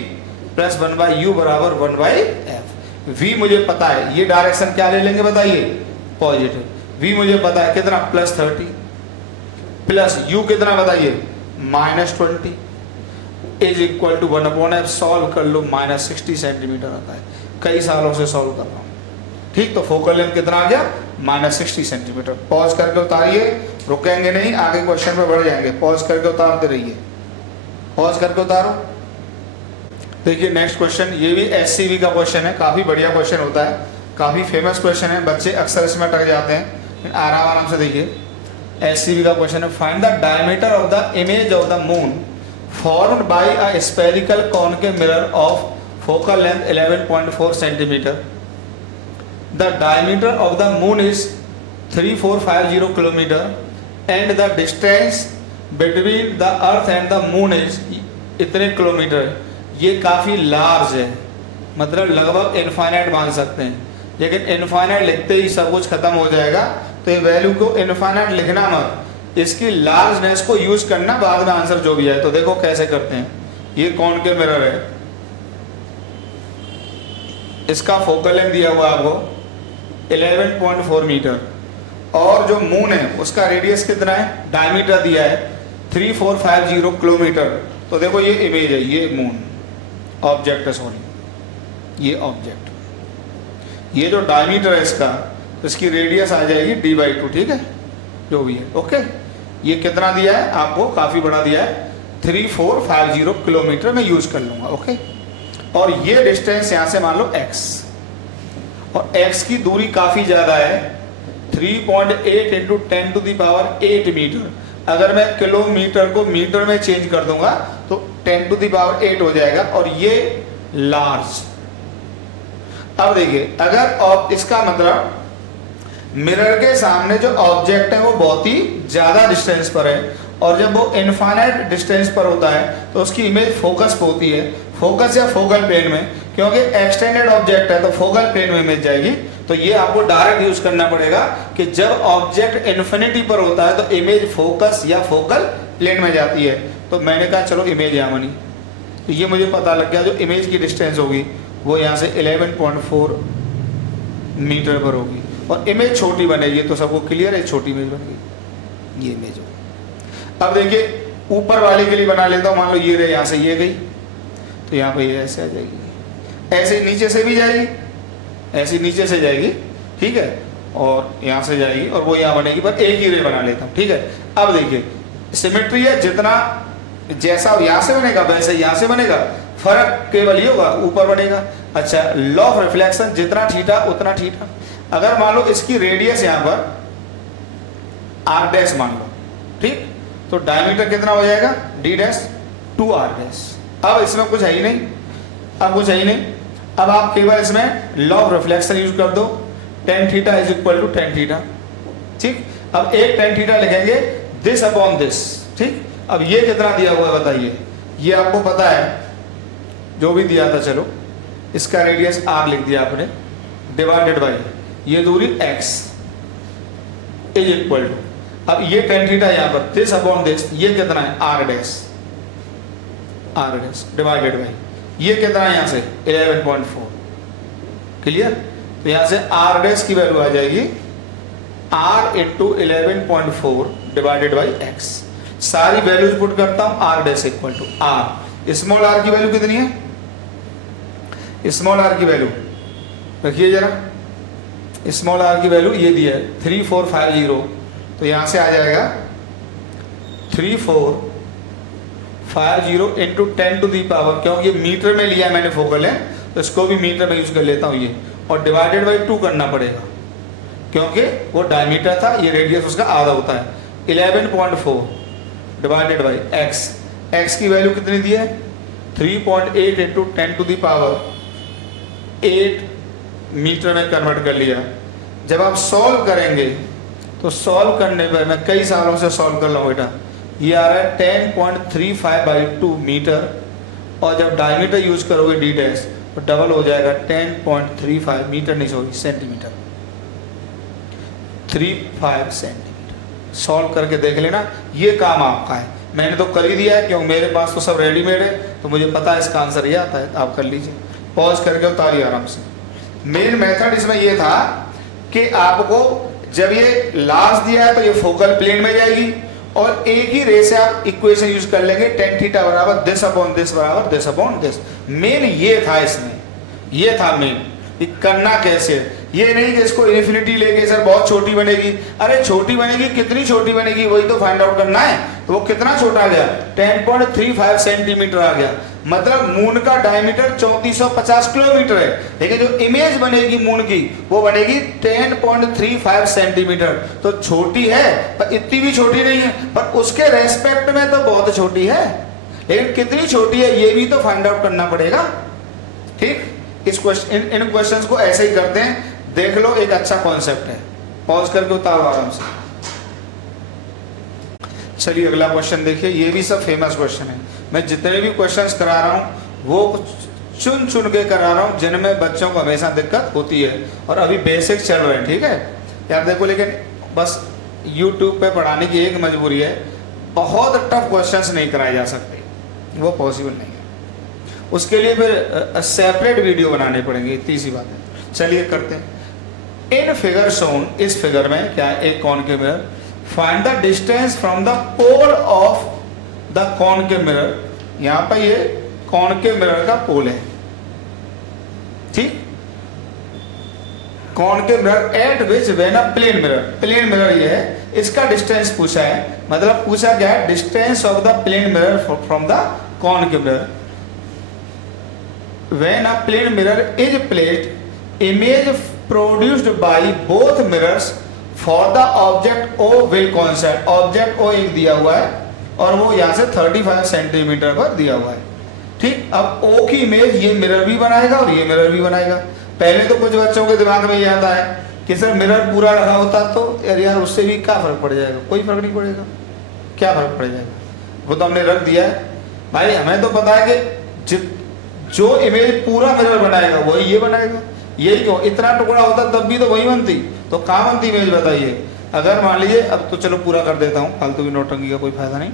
प्लस 1/u बराबर 1/f। v मुझे पता है, ये डायरेक्शन क्या ले लेंगे बताइए? पॉजिटिव। v मुझे पता है कितना? +30 प्लस u कितना बताइए? -20 is equal to 1/f। Solve कर लो, -60 सेंटीमीटर आता है। कई सालों से सॉल्व कर रहा हूं, ठीक, तो फोकल लेंथ कितना आ गया, -60 सेंटीमीटर। पॉज करके उतारिए, रुकेंगे नहीं, आगे क्वेश्चन पे बढ़ जाएंगे। पॉज करके उतारते रहिए, पॉज करके उतारो। देखिए नेक्स्ट क्वेश्चन, ये भी एससीबी का क्वेश्चन है, काफी बढ़िया क्वेश्चन होता है, काफी फेमस क्वेश्चन है, बच्चे अक्सर इसमें अटक जाते हैं। आराम आराम से देखिए, एससीबी का क्वेश्चन है, find the diameter of the image of the moon formed by a spherical concave mirror of focal length 11.4 centimetre. The diameter of the moon is 3450 kilometer and the distance between the earth and the moon is इतने kilometre. ये काफ़ी large है, मतलब लगभग infinite मान सकते हैं, लेकिन इनफाइनाइट लिखते ही सब कुछ खत्म हो जाएगा, तो ये वैल्यू को इनफाइनाइट लिखना मत, इसकी लार्जनेस को यूज करना, बाद में आंसर जो भी है। तो देखो कैसे करते हैं, ये कॉनकेव मिरर है, इसका फोकल लेंथ दिया हुआ आपको 11.4 मीटर, और जो मून है उसका रेडियस कितना है, डायमीटर दिया है 3450 किलोमीटर। तो देखो ये इमेज है, ये मून ऑब्जेक्ट है, सॉरी ये ऑब्जेक्ट, ये जो डायमीटर है इसका, तो इसकी रेडियस आ जाएगी d/2, ठीक है, जो भी है। ओके, ये कितना दिया है आपको, काफ़ी बड़ा दिया है, 3450 किलोमीटर में यूज कर लूँगा। ओके, और ये डिस्टेंस यहाँ से मान लो x, और x की दूरी काफ़ी ज़्यादा है, 3.8 इंटू 10⁸ मीटर। अगर मैं किलोमीटर को मीटर में चेंज कर दूंगा तो 10⁸ हो जाएगा, और ये लार्ज। अब देखिए, अगर इसका मतलब मिरर के सामने जो ऑब्जेक्ट है वो बहुत ही ज़्यादा डिस्टेंस पर है, और जब वो इनफाइनाइट डिस्टेंस पर होता है तो उसकी इमेज फोकस पे होती है, फोकस या फोकल प्लेन में, क्योंकि एक्सटेंडेड ऑब्जेक्ट है तो फोकल प्लेन में इमेज जाएगी। तो ये आपको डायरेक्ट यूज करना पड़ेगा कि जब ऑब्जेक्ट इन्फिनिटी पर होता है तो इमेज फोकस या फोकल प्लेन में जाती है। तो मैंने कहा चलो इमेज यहाँ बनी, तो ये मुझे पता लग गया जो इमेज की डिस्टेंस होगी वो यहाँ से 11.4 मीटर पर होगी, और इमेज छोटी बनेगी, तो सबको क्लियर है, छोटी इमेज बन गई, ये इमेज होगी। अब देखिए ऊपर वाले के लिए बना लेता हूँ, मान लो ये रहे, यहाँ से ये गई, तो यहाँ पे ये ऐसे आ जाएगी, ऐसे नीचे से भी जाएगी, ऐसी नीचे से जाएगी, ठीक है, और यहाँ से जाएगी, और वो यहाँ बनेगी, पर एक ही रे बना लेता हूँ, ठीक है। अब देखिए सिमेट्री है, जितना जैसा यहाँ से बनेगा वैसे यहाँ से बनेगा, फर्क केवल ये होगा, ऊपर बनेगा। अच्छा, लॉ ऑफ रिफ्लेक्शन, जितना थीटा उतना थीटा। अगर मान लो इसकी रेडियस यहाँ पर आर डैश मान लो, ठीक, तो डायमीटर कितना हो जाएगा, d डैश 2r डैश। अब इसमें कुछ है ही नहीं, अब कुछ है ही नहीं, अब आप केवल इसमें लॉ ऑफ रिफ्लेक्शन यूज कर दो, tan theta is equal to tan theta, ठीक। अब एक tan थीटा लिखेंगे दिस अपॉन दिस, ठीक। अब ये कितना दिया हुआ है बताइए, ये आपको पता है, जो भी दिया था, चलो इसका रेडियस r लिख दिया आपने, डिवाइडेड बाई ये दूरी x इज इक्वल टू, अब ये tan थीटा यहाँ पर दिस अपॉन दिस, ये कितना है r डैश डिवाइडेड बाई ये कितना है यहाँ से 11.4, क्लियर। तो यहाँ से r डैश की वैल्यू आ जाएगी r into 11.4 divided by x। सारी वैल्यूज पुट करता हूँ, r dash equal to r, small r की वैल्यू कितनी है, स्मॉल r की वैल्यू रखिए जरा, स्मॉल r की वैल्यू ये दिया है 3450, तो यहाँ से आ जाएगा 3450 इंटू 10⁻, क्योंकि ये मीटर में लिया मैंने फोकल है, तो इसको भी मीटर में यूज कर लेता हूँ ये, और डिवाइडेड बाई 2 करना पड़ेगा, क्योंकि वो डायमीटर था, ये रेडियस उसका आधा होता है। 11.4 डिवाइडेड बाई x की वैल्यू कितनी दी है, 3.8 इंटू 10⁸ मीटर में कन्वर्ट कर लिया। जब आप सॉल्व करेंगे तो सॉल्व करने पर, मैं कई सालों से सॉल्व कर रहा हूँ बेटा, ये आ रहा है 10.35/2 मीटर, और जब डायमीटर यूज करोगे d डैश तो डबल हो जाएगा 10.35 मीटर, नहीं सॉरी सेंटीमीटर, 35 सेंटीमीटर। सॉल्व करके देख लेना, ये काम आपका है, मैंने तो कर ही दिया है, क्योंकि मेरे पास तो सब रेडीमेड है, तो मुझे पता है इसका आंसर ये आता है, आप कर लीजिए, पॉज करके उतारिए आराम से। मेन मेथड इसमें ये था कि आपको जब ये लार्ज दिया है तो ये फोकल प्लेन में जाएगी, और एक ही रे से आप इक्वेशन यूज कर लेंगे, tan थीटा बराबर दिस अपॉन दिस बराबर दिस अपॉन दिस। मेन ये था इसमें, ये था मेन। कि करना कैसे है। ये नहीं कि इसको इन्फिनिटी लेके सर बहुत छोटी बनेगी, अरे छोटी बनेगी, कितनी छोटी बनेगी वही तो फाइंड आउट करना है। तो वो कितना छोटा आ गया, 10.35 सेंटीमीटर आ गया। मतलब मून का डायमीटर 3450 किलोमीटर है, लेकिन जो इमेज बनेगी मून की वो बनेगी 10.35 सेंटीमीटर। तो छोटी है पर इतनी भी छोटी नहीं है, पर उसके रेस्पेक्ट में तो बहुत छोटी है, लेकिन कितनी छोटी है ये भी तो फाइंड आउट करना पड़ेगा। ठीक, इस क्वेश्चन इन क्वेश्चंस को ऐसे ही करते हैं। देख लो, एक अच्छा कॉन्सेप्ट है, पॉज करके उतारो आराम से। चलिए अगला क्वेश्चन देखिए, ये भी सब फेमस क्वेश्चन है। मैं जितने भी क्वेश्चंस करा रहा हूँ वो चुन चुन के करा रहा हूँ जिनमें बच्चों को हमेशा दिक्कत होती है, और अभी बेसिक चल रहे हैं। ठीक है यार, देखो लेकिन बस यूट्यूब पे पढ़ाने की एक मजबूरी है, बहुत टफ क्वेश्चंस नहीं कराए जा सकते, वो पॉसिबल नहीं है। उसके लिए फिर सेपरेट वीडियो बनाने पड़ेंगे, इतनी सी बात है। चलिए करते हैं। इन फिगर शोन, इस फिगर में क्या है, एक concave mirror, find the distance from the pole of the concave mirror. यहां पर ये कॉनकेव मिरर का पोल है, ठीक, concave mirror at which when a plane mirror, plane mirror ये है, इसका डिस्टेंस पूछा है। मतलब पूछा क्या है, distance of the plane mirror from the concave mirror. When a plane mirror is placed, image produced by both mirrors for the object O will coincide. Object O एक दिया हुआ है और वो यहाँ से 35 सेंटीमीटर पर दिया हुआ है। ठीक, अब O की इमेज ये मिरर भी बनाएगा और ये मिरर भी बनाएगा। पहले तो कुछ बच्चों के दिमाग में ये आता है कि सर मिरर पूरा रखा होता तो यार उससे भी क्या फर्क पड़ जाएगा, कोई फर्क नहीं पड़ेगा। क्या फर्क पड़ जाएगा, वो तो हमने रख दिया है भाई। हमें तो पता है कि जो इमेज पूरा मिरर बनाएगा वही ये बनाएगा। यही क्यों, इतना टुकड़ा होता तब भी तो वही बनती, तो कहाँ बनती इमेज बताइए। अगर मान लीजिए, अब तो चलो पूरा कर देता हूँ, फालतू की नोटंकी का कोई फायदा नहीं।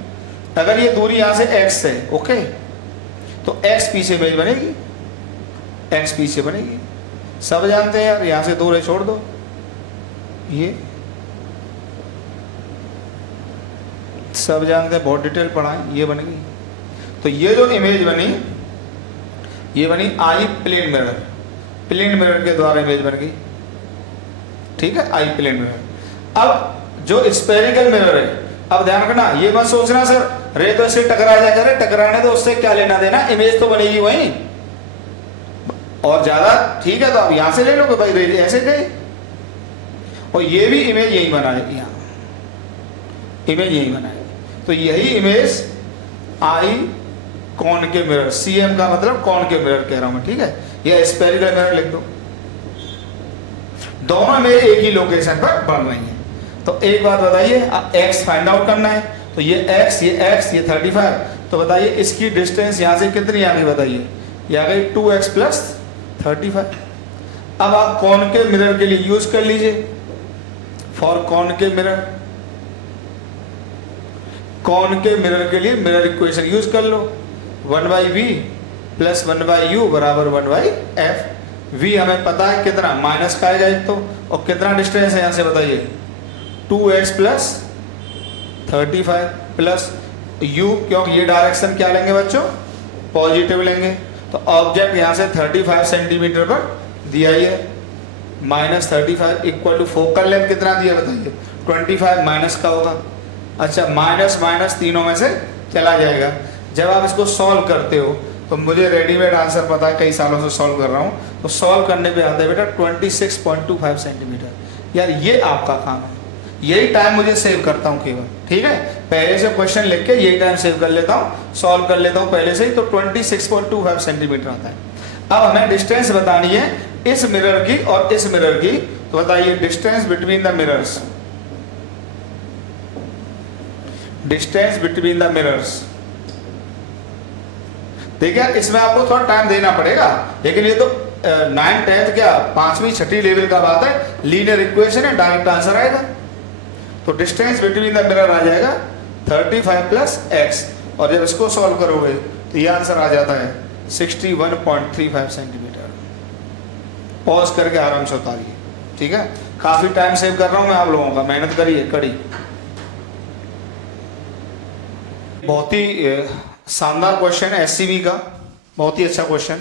अगर ये दूरी यहाँ से x है, ओके, तो x पीछे इमेज बनेगी, x पीछे बनेगी। सब जानते हैं यार, यहाँ से 2 रे छोड़ दो, ये सब जानते हैं, बहुत डिटेल पढ़ा है, ये बनेगी। तो ये जो इमेज बनी ये बनी आई प्लेन मिरर, प्लेन मिरर के द्वारा इमेज बन गई। ठीक है, आई प्लेन मिरर। अब जो स्फेरिकल मिरर है, अब ध्यान रखना, ये मत सोचना सर रे तो इससे टकरा जाएगा, रे टकराने तो उससे क्या लेना देना, इमेज तो बनेगी वही। और ज्यादा ठीक है तो आप यहां से ले लो कि भाई रे ऐसे गए, और ये भी इमेज यही बनाएगी, यहाँ इमेज यही बनाएगी। तो यही image I concave mirror, CM का मतलब कॉनकेव मिरर कह रहा हूं मैं, ठीक है, या स्फेरिकल मिरर लिख दो। दोनों में एक ही लोकेशन पर बन रही है। तो एक बात बताइए, x फाइंड आउट करना है, तो ये x, ये 35, तो बताइए इसकी डिस्टेंस यहां से कितनी आ गई, बताइए, ये आ गई 2x प्लस 35। अब आप कॉनकेव मिरर के लिए यूज कर लीजिए, for concave mirror, concave mirror के लिए मिरर इक्वेशन यूज कर लो, 1/v प्लस 1/u बराबर 1/f। v हमें पता है कितना, माइनस का आएगा एक तो, और कितना डिस्टेंस है यहाँ से बताइए, 2x प्लस 35 प्लस u, क्योंकि ये डायरेक्शन क्या लेंगे बच्चों, पॉजिटिव लेंगे। तो ऑब्जेक्ट यहाँ से 35 सेंटीमीटर पर दिया ही है, minus 35 equal to focal length कितना दिया बताइए, 25 माइनस का होगा। अच्छा, माइनस माइनस तीनों में से चला जाएगा। जब आप इसको सॉल्व करते हो तो मुझे रेडीमेड आंसर पता है, कई सालों से सॉल्व कर रहा हूँ, तो सॉल्व करने पे आता है बेटा 26.25 सेंटीमीटर। यार ये आपका काम है, यही टाइम मुझे सेव करता हूँ केवल, ठीक है, पहले से क्वेश्चन लिख के यही टाइम सेव कर लेता हूँ, सॉल्व कर लेता हूँ पहले से ही, तो 26.25 सेंटीमीटर आता है। अब हमें डिस्टेंस बतानी है इस मिरर की और इस मिरर की, तो बताइए distance between the mirrors, distance between the mirrors. देखिए इसमें आपको थोड़ा टाइम देना पड़ेगा, लेकिन ये तो 9th 10th क्या 5वीं 6ठी लेवल का बात है, लीनियर इक्वेशन है, डायरेक्ट आंसर आएगा। तो डिस्टेंस बिटवीन द मिरर आ जाएगा 35 प्लस x, और जब इसको सॉल्व करोगे तो ये आंसर आ जाता है 61.35 सेंटीमीटर। पॉज करके आराम से उतारिए, ठीक है, काफी टाइम सेव कर रहा हूं मैं आप लोगों का, मेहनत करिए कड़ी। बहुत ही शानदार क्वेश्चन है SCB का, बहुत ही अच्छा क्वेश्चन।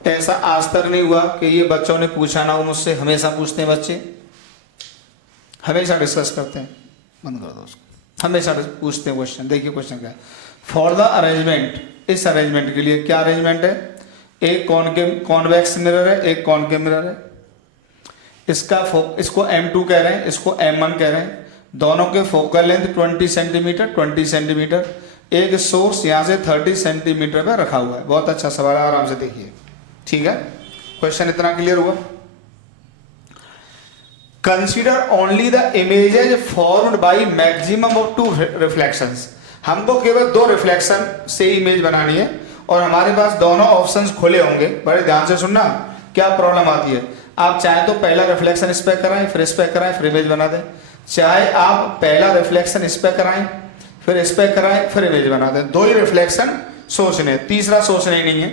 ऐसा आज तक नहीं हुआ कि ये बच्चों ने पूछा ना हो मुझसे, हमेशा पूछते हैं बच्चे, हमेशा डिस्कस करते हैं। बंद कर दो उसको, हमेशा पूछते हैं क्वेश्चन। देखिए क्वेश्चन क्या है, फॉर द अरेंजमेंट, इस अरेंजमेंट के लिए क्या अरेंजमेंट है, एक कॉन्वेक्स मिरर है, एक कॉनकेव मिरर है, इसको M2 कह रहे हैं, इसको M1 कह रहे हैं, दोनों के फोकल लेंथ 20 सेंटीमीटर 20 सेंटीमीटर, एक सोर्स यहां से 30 सेंटीमीटर पे रखा हुआ है। बहुत अच्छा सवाल है, आराम से देखिए, ठीक है। क्वेश्चन इतना क्लियर हुआ। Consider only the images formed by maximum of 2 reflections. हमको केवल 2 रिफ्लेक्शन से इमेज बनानी है और हमारे पास दोनों ऑप्शंस खुले होंगे। बड़े ध्यान से सुनना, क्या प्रॉब्लम आती है। आप चाहे तो पहला रिफ्लेक्शन इस पे कराएं, फिर इस पे कराएं, फिर इमेज बना दें। चाहे आप पहला रिफ्लेक्शन इस पे कराएं, फिर इस पे कराएं, फिर इमेज बना दें। 2 ही रिफ्लेक्शन सोचने, तीसरा सोचना ही नहीं है।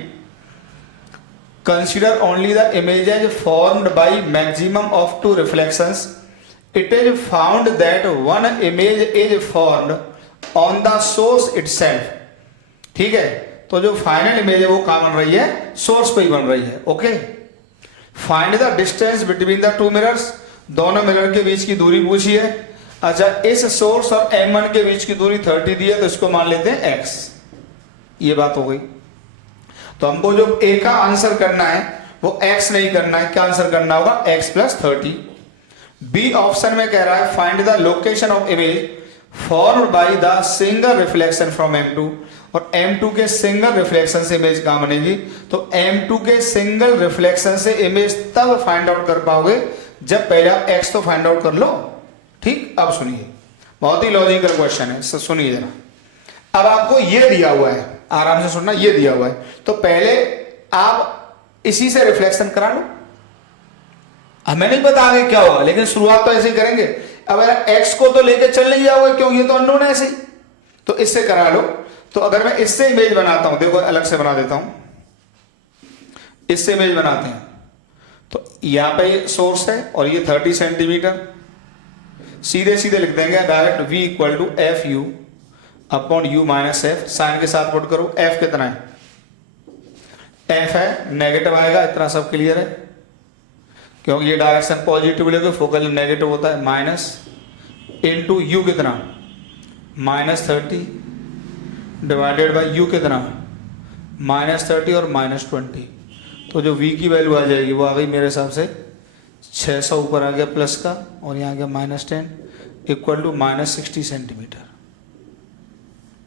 Consider only the images formed by maximum of 2 reflections. It is found that one image is formed on the source itself. ठीक है, तो जो फाइनल इमेज है वो कहां बन रही है, सोर्स पे ही बन रही है। Okay, find the distance between the 2 mirrors. दोनों मिरर के बीच की दूरी पूछी है। अच्छा, इस सोर्स और M1 के बीच की दूरी 30 दी है, तो इसको मान लेते हैं x। ये बात हो गई। तो हमको जो A का आंसर करना है वो x नहीं करना है, क्या आंसर करना होगा, x + 30। B ऑप्शन में कह रहा है find the location of image formed by the single reflection from M2, और M2 के सिंगल रिफ्लेक्शन से इमेज कहां बनेगी। तो M2 के सिंगल रिफ्लेक्शन से इमेज तब फाइंड आउट कर पाओगे जब पहले आप x तो फाइंड आउट कर लो। ठीक, अब सुनिए, बहुत ही लॉजिकल क्वेश्चन है, सुनिए जरा। अब आपको ये दिया हुआ है, आराम से सुनना, ये दिया हुआ है, तो पहले आप इसी से रिफ्लेक्शन करा लो। हमें नहीं पता आगे क्या होगा, लेकिन शुरुआत तो ऐसे ही करेंगे। अब x को तो लेके चल नहीं जाओगे, क्यों, ये तो अननोन है ऐसे ही, तो इससे करा लो। तो अगर मैं इससे इमेज बनाता हूं, देखो अलग से बना देता हूं, इससे इमेज बनाते हैं, तो यहां पे सोर्स है और ये 30 सेंटीमीटर, सीधे सीधे लिख देंगे direct v = FU / U - F। Sign के साथ पुट करो, F कितना है, F है, नेगेटिव आएगा, इतना सब क्लियर है, क्योंकि ये डायरेक्शन पॉजिटिव लेके फोकल नेगेटिव होता है। माइनस इनटू U कितना, -30 डिवाइडेड बाय U कितना, -30 और -20। तो जो V की वैल्यू आ जाएगी वो आ गई मेरे हिसाब से 600 ऊपर आ गया प्लस का, और यहाँ गया -10 = -60 सेंटीमीटर।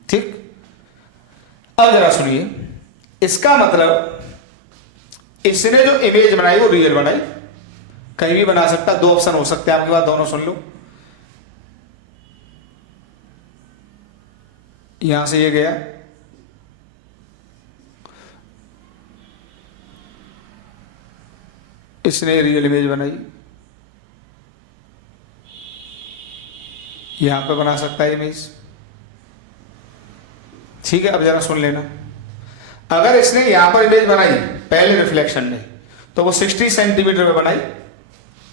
ठीक, अब जरा सुनिए, इसका मतलब इसने जो इमेज बनाई वो रियल बनाई, कहीं भी बना सकता, 2 ऑप्शन हो सकते हैं आपके पास, दोनों सुन लो। यहां से ये गया, इसने रियल इमेज बनाई, यहां पे बना सकता है इमेज। ठीक है, अब जरा सुन लेना, अगर इसने यहां पर इमेज बनाई पहले रिफ्लेक्शन में, तो वो 60 सेंटीमीटर पे बनाई।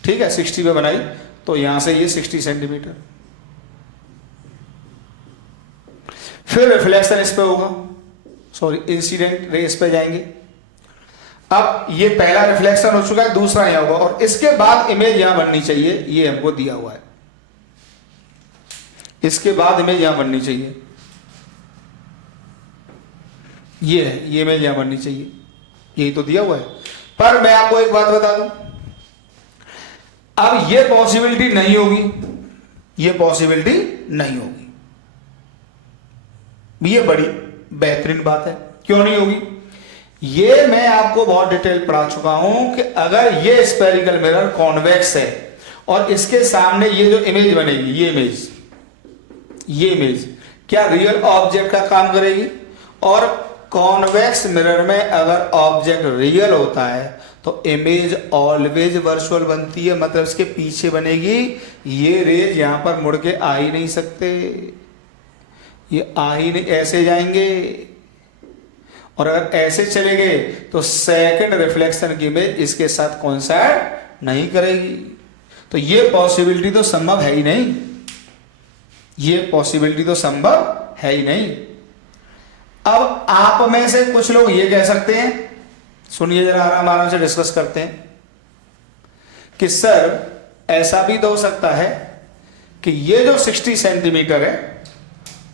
ठीक है, 60 पे बनाई, तो यहां से ये 60 सेंटीमीटर, फिर रिफ्लेक्शन इस पे होगा, सॉरी इंसिडेंट रे इस पे जाएंगे। अब ये पहला रिफ्लेक्शन हो चुका है, दूसरा यहां होगा, और इसके बाद इमेज यहां बननी चाहिए, ये हमको दिया हुआ है, इसके बाद इमेज यहां बननी चाहिए, ये है, ये इमेज यहां बननी चाहिए, यही तो दिया हुआ है। पर मैं आपको एक बात बता दूं, अब ये पॉसिबिलिटी नहीं होगी, ये पॉसिबिलिटी नहीं होगी, ये बड़ी बेहतरीन बात है। क्यों नहीं होगी, ये मैं आपको बहुत डिटेल पढ़ा चुका हूं कि अगर ये स्फेरिकल मिरर कॉन्वेक्स है और इसके सामने ये जो इमेज बनेगी, ये इमेज क्या रियल ऑब्जेक्ट का काम करेगी। और कॉन्वेक्स मिरर में अगर ऑब्जेक्ट रियल होता है तो इमेज ऑलवेज वर्चुअल बनती है, मतलब इसके पीछे बनेगी। ये रेज यहां पर मुड़ के आ ही नहीं सकते, ये आ ही नहीं, ऐसे जाएंगे, और अगर ऐसे चले गए तो सेकंड रिफ्लेक्शन की इमेज इसके साथ कोइंसाइड नहीं करेगी। तो ये पॉसिबिलिटी तो संभव है ही नहीं, ये पॉसिबिलिटी तो संभव है ही नहीं। अब आप में से कुछ लोग ये कह सकते हैं सुनिए जरा, आराम से डिस्कस करते हैं कि सर ऐसा भी तो हो सकता है कि ये जो 60 सेंटीमीटर है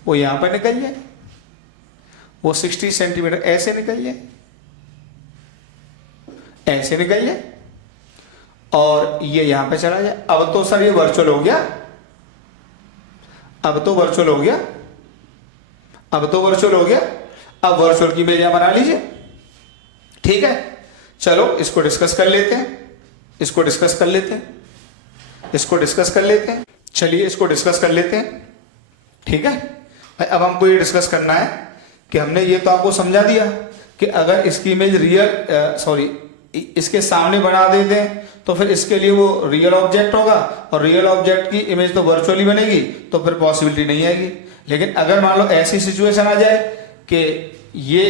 वो यहां पर निकल जाए, वो 60 सेंटीमीटर ऐसे निकल जाए, ऐसे निकल जाए और ये यहां पे चला जाए। अब तो सर ये वर्चुअल हो गया, अब तो वर्चुअल हो गया, अब तो वर्चुअल हो गया। अब वर्चुअल की इमेज यहां बना लीजिए, ठीक है। चलो इसको डिस्कस कर लेते हैं, इसको डिस्कस कर लेते हैं, इसको डिस्कस कर लेते हैं। चलिए इसको डिस्कस कर लेते हैं, ठीक है। अब हमको ये डिस्कस करना है कि हमने ये तो आपको समझा दिया कि अगर इसकी इमेज इसके सामने बना देते हैं तो फिर इसके लिए वो रियल ऑब्जेक्ट होगा और रियल ऑब्जेक्ट की इमेज तो वर्चुअली बनेगी, तो फिर पॉसिबिलिटी नहीं आएगी। लेकिन अगर मान लो ऐसी सिचुएशन आ जाए कि ये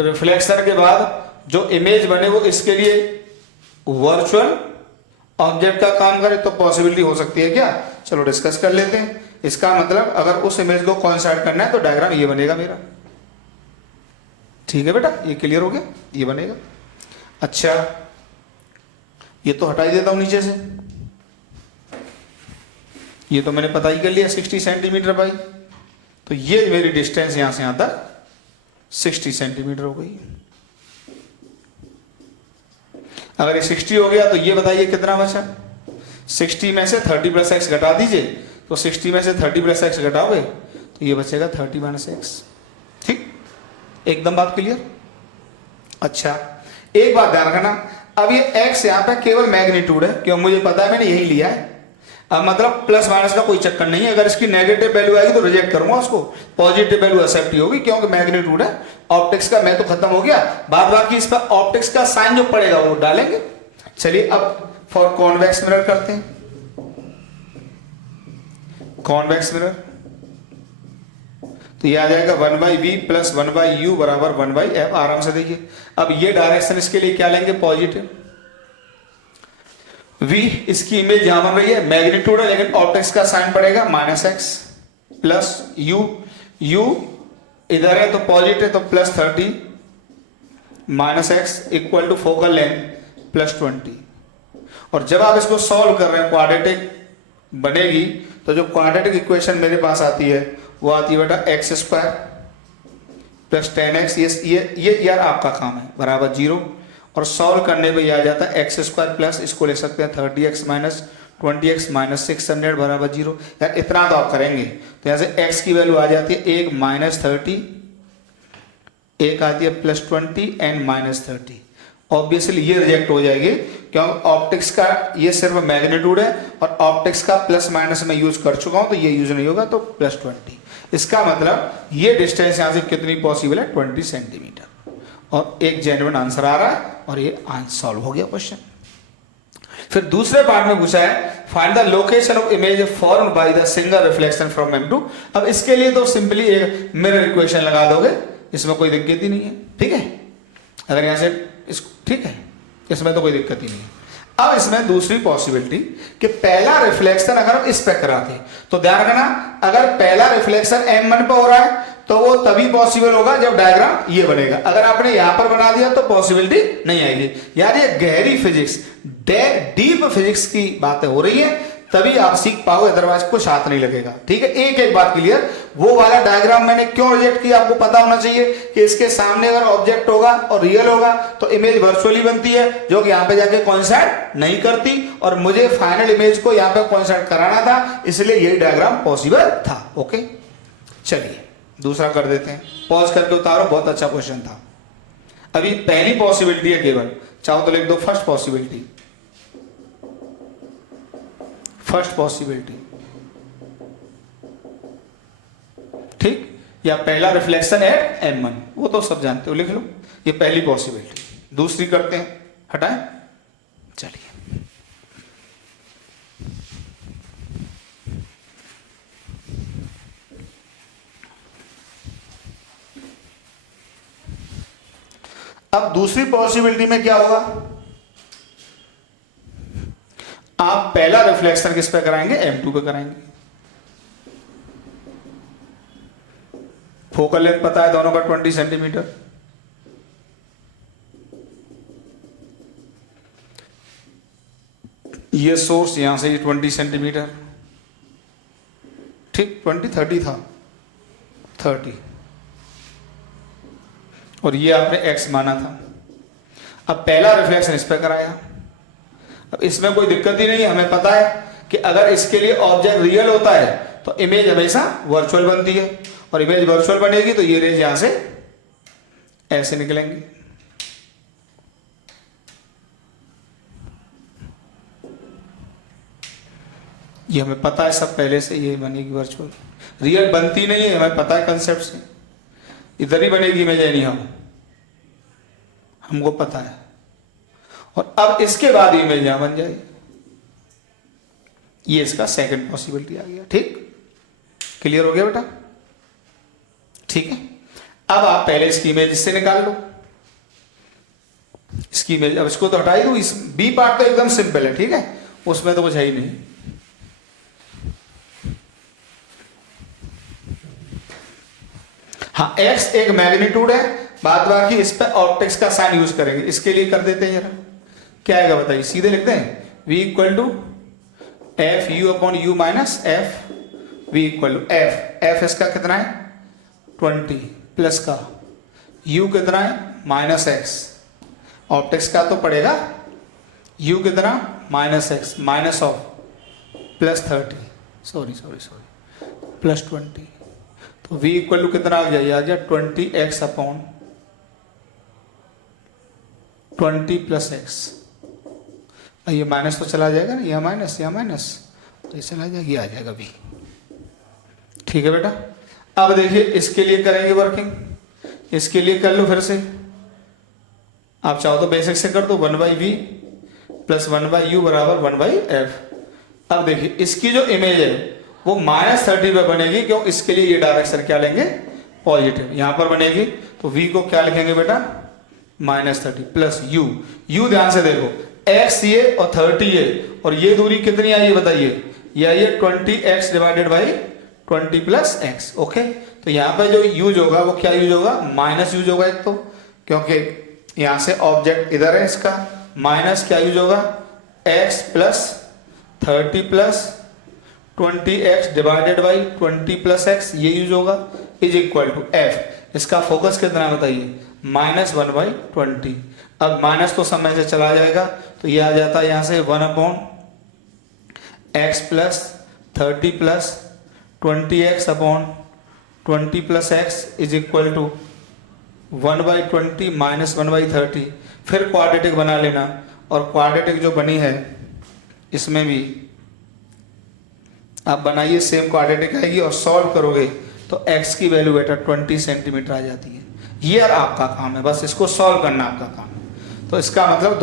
रिफ्लेक्शन के बाद जो इमेज बने वो इसके लिए वर्चुअल ऑब्जेक्ट का काम करे, तो पॉसिबिलिटी हो सकती है क्या? चलो डिस्कस कर लेते हैं। इसका मतलब अगर उस इमेज को कोइंसाइड करना है तो डायग्राम ये बनेगा मेरा, ठीक है बेटा, ये क्लियर हो गया, ये बनेगा। अच्छा ये तो हटा ही देता हूं नीचे से, ये तो मैंने पता ही कर लिया 60 सेंटीमीटर भाई, तो ये मेरी डिस्टेंस यहां से यहां तक 60 सेंटीमीटर हो गई। अगर ये 60 हो गया तो ये बताइए कितना बचा? 60 में से 30 प्लस एक्स घटा दीजिए, तो 60 में से 30 प्लस एक्स घटाओगे तो ये बचेगा 30 माइनस एक्स, ठीक, एकदम बात क्लियर। अच्छा एक बात ध्यान रखना, अब ये x यहाँ पे केवल मैग्नीट्यूड है, क्यों मुझे पता है, मैंने यही लिया है। अब मतलब प्लस माइनस का कोई चक्कर नहीं है, अगर इसकी नेगेटिव वैल्यू आएगी तो रिजेक्ट करूंगा उसको, पॉजिटिव वैल्यू एक्सेप्ट ही होगी क्योंकि मैग्नीट्यूड है। ऑप्टिक्स का मैं तो खत्म हो गया, बाद बाकी इस पर ऑप्टिक्स का साइन जो पड़ेगा वो डालेंगे। चलिए अब फॉर कॉन्वेक्स मिरर करते हैं। कॉन्वेक्स मिरर तो ये आ जाएगा 1/v प्लस 1/u बराबर 1/f। आराम से देखिए, अब ये डायरेक्शन इसके लिए क्या लेंगे? पॉजिटिव। v इसकी इमेज यहां बन रही है, मैग्नीट्यूड है, लेकिन ऑप्टिक्स का साइन पड़ेगा -x प्लस u इधर है तो पॉजिटिव, तो +30 -x equal to focal length +20। और जब आप इसको सॉल्व कर रहे हैं क्वाड्रेटिक बनेगी, तो जो क्वाड्रेटिक इक्वेशन मेरे पास आती है वो आती है बेटा x² प्लस 10x, ये यार आपका काम है, बराबर 0। और सॉल्व करने पे आ जाता है x² प्लस, इसको ले सकते हैं 30x माइनस 20x माइनस 600 बराबर 0। यार इतना तो आप करेंगे, तो यहाँ से x की वैल्यू आ जाती है एक -30, एक आती है +20 एंड -30। ऑब्वियसली ये रिजेक्ट हो जाएगी क्योंकि ऑप्टिक्स का ये सिर्फ मैग्नीट्यूड है और ऑप्टिक्स का प्लस माइनस में यूज कर चुका हूं, तो ये यूज नहीं होगा, तो +20। इसका मतलब ये डिस्टेंस यहां से कितनी पॉसिबल है? 20 सेंटीमीटर। और एक जेन्युइन आंसर आ रहा है और ये आंसर सॉल्व हो गया क्वेश्चन। फिर दूसरे पार्ट में पूछा है find the location of image formed by the single reflection from M2। अब इसके लिए तो सिंपली एक मिरर इक्वेशन लगा दोगे, इसमें कोई दिक्कत ही नहीं है, ठीक है। अगर यहां से इसको, ठीक है, इसमें तो कोई दिक्कत ही नहीं है। अब इसमें दूसरी पॉसिबिलिटी कि पहला रिफ्लेक्शन अगर हम इस पे कराते, तो ध्यान रखना, अगर पहला रिफ्लेक्शन M1 पे हो रहा है तो वो तभी पॉसिबल होगा जब डायग्राम ये बनेगा। अगर आपने यहां पर बना दिया तो पॉसिबिलिटी नहीं आएगी। यार ये गहरी फिजिक्स, डीप फिजिक्स की बातें हो रही है, तभी आप सीख पाओगे, अदरवाइज कुछ हाथ नहीं लगेगा, ठीक है। एक एक बात क्लियर, वो वाला डायग्राम मैंने क्यों रिजेक्ट किया आपको पता होना चाहिए कि इसके सामने अगर ऑब्जेक्ट होगा और रियल होगा तो इमेज वर्चुअली बनती है, जो कि यहां पे जाके कोइंसाइड नहीं करती, और मुझे फाइनल इमेज को यहां पे कोइंसाइड कराना था, इसलिए यही डायग्राम पॉसिबल था। ओके चलिए दूसरा कर देते हैं, पॉज करके उतारो, बहुत अच्छा क्वेश्चन था। अभी पहली पॉसिबिलिटी है केवल, चाहो तो लिख दो फर्स्ट पॉसिबिलिटी, फर्स्ट पॉसिबिलिटी, ठीक, या पहला रिफ्लेक्शन एट M1, वो तो सब जानते हो, लिख लो, ये पहली पॉसिबिलिटी। दूसरी करते हैं, हटाएं, चलिए अब दूसरी पॉसिबिलिटी में क्या होगा? आप पहला रिफ्लेक्शन किस पे कराएंगे? M2 पे कराएंगे। फोकल लेंथ पता है दोनों का 20 सेंटीमीटर, ये सोर्स यहां से 20 सेंटीमीटर, ठीक 20-30 था, 30, और ये आपने x माना था। अब पहला रिफ्लेक्शन इस पे कराया। अब इसमें कोई दिक्कत ही नहीं है, हमें पता है कि अगर इसके लिए ऑब्जेक्ट रियल होता है तो इमेज हमेशा वर्चुअल बनती है, और इमेज वर्चुअल बनेगी तो ये रेज यहां से ऐसे निकलेंगी। ये हमें पता है सब पहले से, ये बनेगी वर्चुअल, रियल बनती नहीं है, हमें पता है कंसेप्ट से, इधर ही बनेगी इमेज एनी हाउ, हमको पता है। और अब इसके बाद इमेज यहां बन जाएगी, ये इसका सेकंड पॉसिबिलिटी आ गया। ठीक, क्लियर हो गया बेटा? ठीक है, अब आप पहले इसकी इमेज इससे निकाल लो, इसकी इमेज। अब इसको तो हटा ही दो, इस बी पार्ट तो एकदम सिंपल है, ठीक है, उसमें तो कुछ है ही नहीं। हाँ, x एक मैग्नीट्यूड है, बाद बाकी इस पे ऑप्टिक्स का साइन यूज करेंगे। इसके लिए कर देते हैं जरा, क्या आएगा बताइए, सीधे लिखते हैं v equal to F U upon U minus F v equal to F इसका कितना है 20 प्लस का u कितना है -x, ऑप्टिक्स का तो पड़ेगा u कितना -x माइनस ऑफ +30 सॉरी +20, तो v इक्वल टू कितना आ गया 20x अपॉन 20 प्लस x। ये माइनस तो चला जाएगा ना, यह माइनस तो ये चला जाएगा, ये आ जाएगा v। ठीक है बेटा, अब देखिए इसके लिए करेंगे वर्किंग, इसके लिए कर लो फिर से, आप चाहो तो बेसिक से कर दो, 1/v प्लस 1/u बराबर 1/f। अब देखिए इसकी जो इमेज है वो -30 पे बनेगी, क्यों, इसके लिए ये डायरेक्शन क्या लेंगे पॉजिटिव, यहां पर बनेगी, तो v को क्या लिखेंगे बेटा -30 प्लस u ध्यान से देखो, x ये और 30 ये, और ये दूरी कितनी आई है बताइए, ये आई है 20x divided by 20 plus x। Okay, तो यहाँ पे जो यूज होगा वो क्या यूज होगा, माइनस यूज होगा एक तो, क्योंकि यहां से ऑब्जेक्ट इधर है, इसका माइनस क्या यूज होगा x plus 30 plus 20x divided by 20 plus x, ये यूज होगा, इज इक्वल टू f। इसका फोकस कितना है बताइए -1/20। अब माइनस तो समय से चला जाएगा, तो ये आ जाता है यहां से 1/x plus 30 plus 20x upon 20 plus x is equal to 1/20 minus 1/30। फिर क्वाड्रेटिक बना लेना, और क्वाड्रेटिक जो बनी है इसमें भी आप बनाइए, सेम क्वाड्रेटिक आएगी, और सॉल्व करोगे तो x की वैल्यू बेटा 20 सेंटीमीटर आ जाती है। ये आपका काम है, बस इसको सॉल्व करना आपका काम है। तो इसका मतलब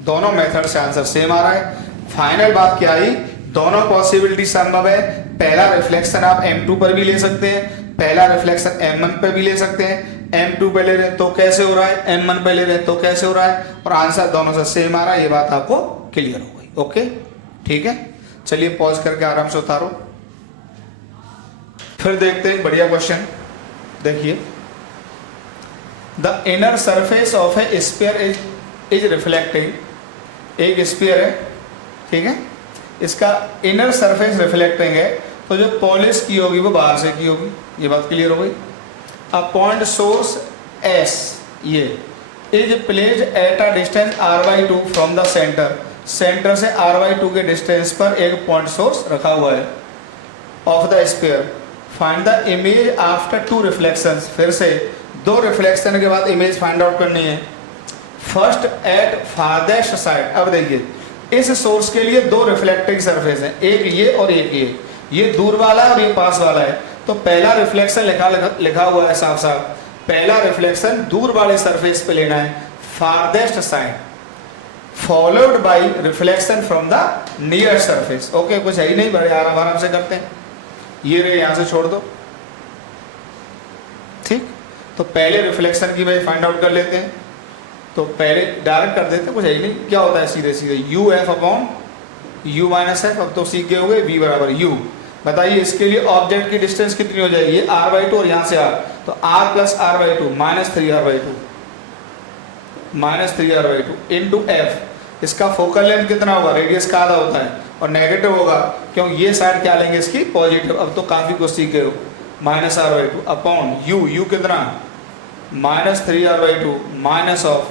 दोनों मेथड से आंसर सेम आ रहा है। फाइनल बात क्या आई, दोनों पॉसिबिलिटी संभव है। पहला रिफ्लेक्शन आप m2 पर भी ले सकते हैं, पहला रिफ्लेक्शन m1 पर भी ले सकते हैं। m2 पे ले रहे हैं तो कैसे हो रहा है, m1 पे ले रहे हैं तो कैसे हो रहा है, और आंसर दोनों से सेम आ रहा है। ये बात आपको क्लियर हो गई। ओके, ठीक है, चलिए पॉज करके आराम से उतारो, फिर देखते हैं बढ़िया क्वेश्चन। देखिए, the inner surface of A sphere is reflecting, एक स्फीयर है, ठीक है, इसका इनर सरफेस रिफ्लेक्टिंग है, तो जो पॉलिश की होगी वो बाहर से की होगी, ये बात क्लियर हो गई। अ पॉइंट सोर्स S ये is placed at a distance r/2 from the centre, centre से r/2 के डिस्टेंस पर एक पॉइंट सोर्स रखा हुआ है of the sphere. Find the image after 2 reflections, फिर से 2 रिफ्लेक्शन के बाद इमेज फाइंड आउट करनी है। फर्स्ट एट फारदेस्ट साइड, अब देखिए इस सोर्स के लिए 2 रिफ्लेक्टिंग सरफेस हैं, एक ये और एक ये दूर वाला है और ये पास वाला है। तो पहला रिफ्लेक्शन लिखा हुआ है साफ साफ, पहला रिफ्लेक्शन दूर वाले सरफेस पे लेना है, farthest side, followed by reflection from the near surface. Okay, कुछ है ही नहीं, बड़े आराम से करते हैं। ये रे यहां से छोड़ दो, ठीक, तो पहले रिफ्लेक्शन की वैल्यू फाइंड आउट कर लेते हैं। तो पहले डायरेक्ट कर देते हैं, कुछ है ही नहीं, क्या होता है सीधे सीधे UF upon U minus F। अब तो सीख गए होंगे V बराबर U। बताइए इसके लिए ऑब्जेक्ट की डिस्टेंस कितनी हो जाएगी, ये r/2 और यहाँ से r, तो r plus r/2 -3r/2 into F। इसका फोकल लेंथ कितना होगा, रेडियस का आधा होता है, और नेगेटिव होगा क्योंकि ये साइड क्या लेंगे इसकी, पॉजिटिव। अब तो काफ़ी कुछ सीख गए हो। -r/2 अपॉन यू कितना, -3r/2 माइनस ऑफ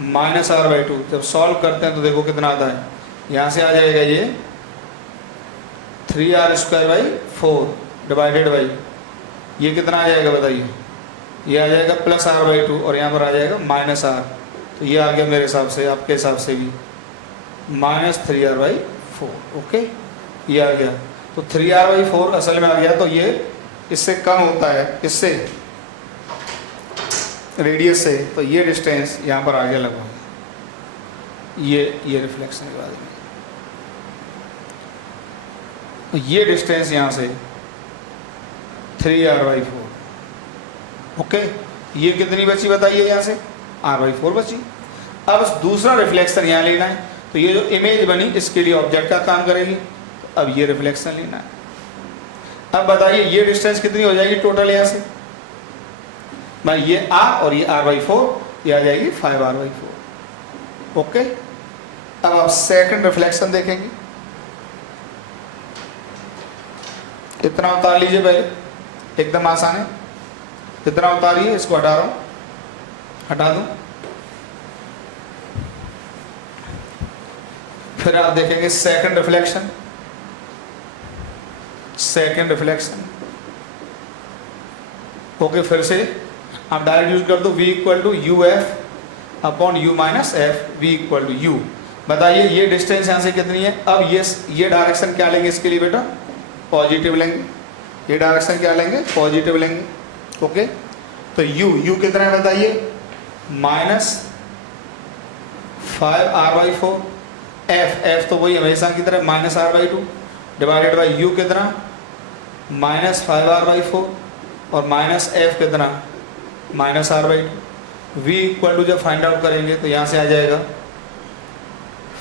-r/2। जब सॉल्व करते हैं तो देखो कितना आता है, यहाँ से आ जाएगा ये 3r² डिवाइडेड बाई ये कितना आ जाएगा बताइए, ये आ जाएगा +r/2 और यहाँ पर आ जाएगा -r। तो ये आ गया मेरे हिसाब से, आपके हिसाब से भी -3r/4। ओके, ये आ गया। तो 3r/4 असल में आ गया, तो ये इससे कम होता है, इससे रेडियस से, तो ये डिस्टेंस यहाँ पर आ गया लगभग, ये रिफ्लेक्शन के बाद में तो ये डिस्टेंस यहाँ से 3r/4। ओके, ये कितनी बची बताइए, यहाँ से r/4 बची। अब दूसरा रिफ्लेक्शन यहाँ लेना है, तो ये जो इमेज बनी इसके लिए ऑब्जेक्ट का काम करेगी। तो अब ये रिफ्लेक्शन लेना है। अब बताइए ये डिस्टेंस कितनी हो जाएगी टोटल, यहाँ से मैं ये r और ये r/4, ये आ जाएगी 5r/4। ओके, अब आप सेकंड रिफ्लेक्शन देखेंगे। इतना उतार लीजिए पहले, एकदम आसान है। इतना उतारिए, इसको हटा रहा हूं, हटा दूं। फिर आप देखेंगे second reflection. Second reflection okay, फिर से आप डायरेक्ट यूज कर दो, v = uf upon u minus f, v = u। बताइए ये डिस्टेंस यहाँ से कितनी है। अब ये डायरेक्शन क्या लेंगे इसके लिए बेटा, पॉजिटिव लेंगे। ये डायरेक्शन क्या लेंगे, पॉजिटिव लेंगे। ओके, तो u कितना है बताइए, -5r/4। f तो वही हमेशा की तरह -r/2 डिवाइडेड बाई u कितना, -5r/4 और -f कितना, -r/2। v = जब फाइंड आउट करेंगे तो यहाँ से आ जाएगा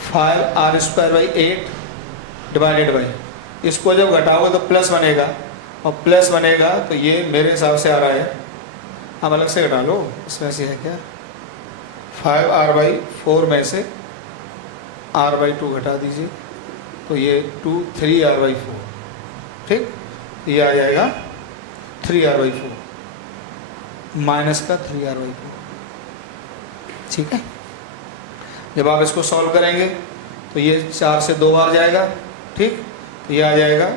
5r²/8 डिवाइडेड बाई, इसको जब घटाओगे तो प्लस बनेगा, और प्लस बनेगा तो ये मेरे हिसाब से आ रहा है, हम अलग से घटा लो, इसमें से है क्या, 5r/4 में से r/2 घटा दीजिए, तो ये 3r/4। ठीक, ये आ जाएगा 3r/4 माइनस का 3r/4। ठीक है, जब आप इसको सॉल्व करेंगे तो ये 4 से 2 बार जाएगा। ठीक, तो ये आ जाएगा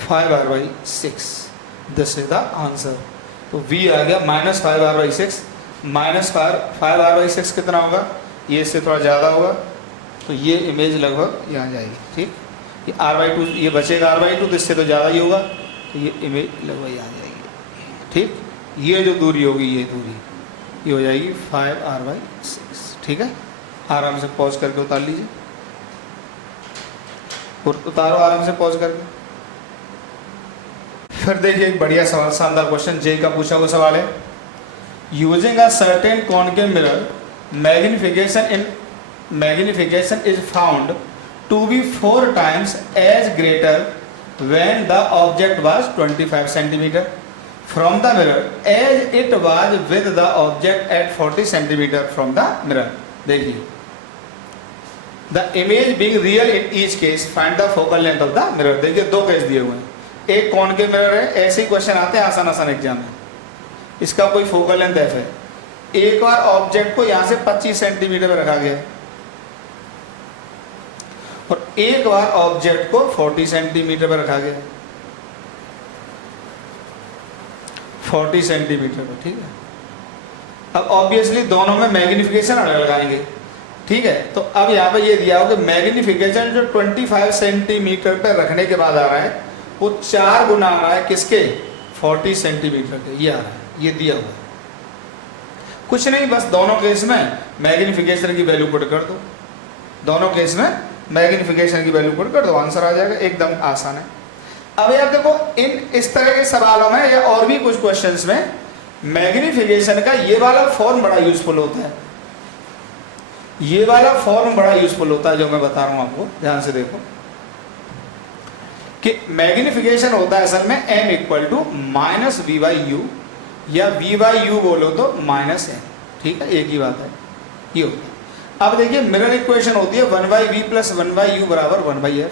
-5r/6। This is the answer. तो v आ गया -5r/6। -5r/6 कितना होगा, ये इससे थोड़ा ज़्यादा होगा, तो ये इमेज लगभग यहाँ जाएगी। ठीक, ये r/2 ये बचेगा r/2, तो इससे तो ज़्यादा ही होगा, तो ये इमेज लगभग यहाँ जाएगी। ठीक, ये जो दूरी होगी, ये दूरी ये हो जाएगी 5r/6। ठीक है, आराम से पॉज करके उतार लीजिए, उतारो आराम से पॉज करके। फिर देखिए एक बढ़िया सवाल, शानदार क्वेश्चन, जे का पूछा हुआ सवाल है। Using a certain concave mirror, magnification is found to be 4 times as greater when the object was 25 centimeter from the mirror as it was with the object at 40 centimeter from the mirror। देखिए, the image being real in each case, find the focal length of the mirror। देखिए दो case दिए हुए हैं, एक concave mirror है, ऐसे ही question आते हैं आसान आसान एग्जाम में, इसका कोई फोकल लेंथ f है। एक बार ऑब्जेक्ट को यहां से 25 सेंटीमीटर में रखा गया, और एक बार ऑब्जेक्ट को 40 सेंटीमीटर पर रखा गया, 40 सेंटीमीटर पर। ठीक है, अब ऑब्वियसली दोनों में मैग्निफिकेशन अलग लगाएंगे। ठीक है, तो अब यहाँ पे ये दिया हो कि मैग्निफिकेशन जो 25 सेंटीमीटर पर रखने के बाद आ रहा है वो 4 गुना आ रहा है किसके, 40 सेंटीमीटर के, ये आ रहा है, ये दिया हुआ है। कुछ नहीं, बस दोनों केस में मैग्निफिकेशन की वैल्यू पुट कर दो, दोनों केस में मैग्निफिकेशन की वैल्यू पुट कर दो, आंसर आ जाएगा, एकदम आसान है। अब आप देखो इन इस तरह के सवालों में या और भी कुछ क्वेश्चंस में मैग्निफिकेशन का ये वाला फॉर्म बड़ा यूजफुल होता है, ये वाला फॉर्म बड़ा यूजफुल होता है जो मैं बता रहा हूं आपको, ध्यान से देखो कि मैग्निफिकेशन होता है असल में m = -v/u या v/u बोलो तो -m। ठीक है, एक ही बात है, ये होता है। अब देखिए मिरर इक्वेशन होती है 1/v प्लस 1/u बराबर 1/f।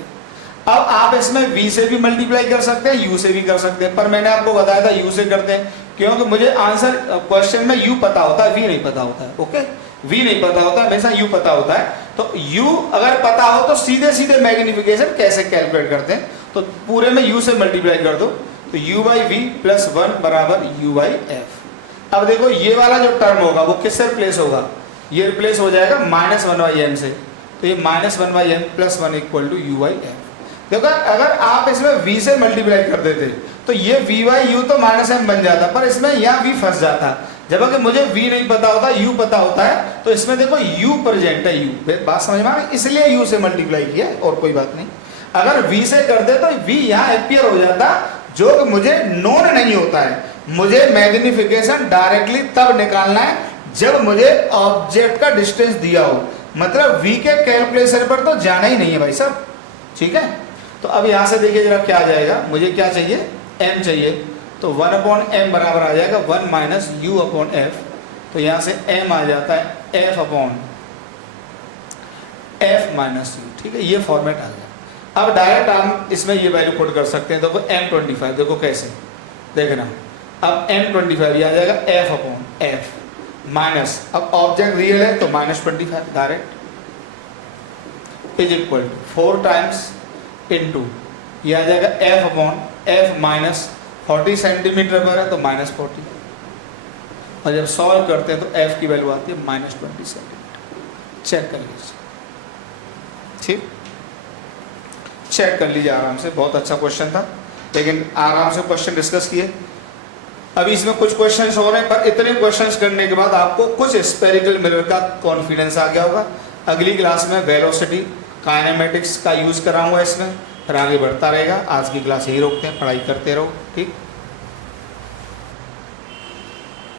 अब आप इसमें v से भी मल्टीप्लाई कर सकते हैं, u से भी कर सकते हैं, पर मैंने आपको बताया था u से करते हैं क्योंकि मुझे आंसर क्वेश्चन में u पता होता है, v नहीं पता होता है। ओके, v नहीं पता होता है, हमेशा u पता होता है। तो u अगर पता हो तो सीधे सीधे मैग्निफिकेशन कैसे कैलकुलेट करते हैं, तो पूरे में u से मल्टीप्लाई कर दो, तो u/v प्लस 1 बराबर u/f। अब देखो ये वाला जो टर्म होगा वो किससे रिप्लेस होगा, ये रिप्लेस हो जाएगा -1/m से, तो ये -1/m plus 1 equal to u/f। देखो अगर आप इसमें v से मल्टीप्लाई कर देते तो ये v/u तो -m बन जाता, पर इसमें यहाँ v फंस जाता। जब अगर मुझे v नहीं पता होता, u पता होता है, तो इसमें देखो u प्रेजेंट है, u बात समझ में आ गई, इसलिए u से मल्टीप्लाई किया और कोई बात नहीं। अगर v से कर दे तो v यहाँ अपियर हो जाता, जो कि मुझे नोन नहीं होता है। मुझे मैग्निफिकेशन डायरेक्टली तब निकालना है जब मुझे ऑब्जेक्ट का डिस्टेंस दिया हो, मतलब v के कैलकुलेशन पर तो जाना ही नहीं है भाई साहब, ठीक है। तो अब यहाँ से देखिए जरा क्या आ जाएगा, मुझे क्या चाहिए, m चाहिए, तो 1/m बराबर आ जाएगा 1 माइनस u/f। तो यहाँ से m आ जाता है f माइनस u, ठीक है, ये फॉर्मेट आ गया। अब डायरेक्ट हम इसमें ये वैल्यू पुट कर सकते हैं। देखो m25, देखो कैसे, देखना, अब m25 ये आ जाएगा f/f माइनस, अब ऑब्जेक्ट रियल है तो -25 direct is equal to 4 times into ये आ जाएगा f/f माइनस 40 सेंटीमीटर पर है तो -40, और जब सॉल्व करते हैं तो f की वैल्यू आती है -20 सेंटीमीटर। चेक कर लीजिए, ठीक, चेक कर लीजिए आराम से, बहुत अच्छा क्वेश्चन था, लेकिन आराम से क्वेश्चन डिस्कस किए। अभी इसमें कुछ क्वेश्चंस हो रहे हैं, पर इतने क्वेश्चंस करने के बाद आपको कुछ स्फेरिकल मिरर का कॉन्फिडेंस आ गया होगा। अगली क्लास में वेलोसिटी काइनेमेटिक्स का यूज कराऊंगा इसमें, फिर आगे बढ़ता रहेगा। आज की क्लास यही रोकते हैं, पढ़ाई करते रहो, ठीक।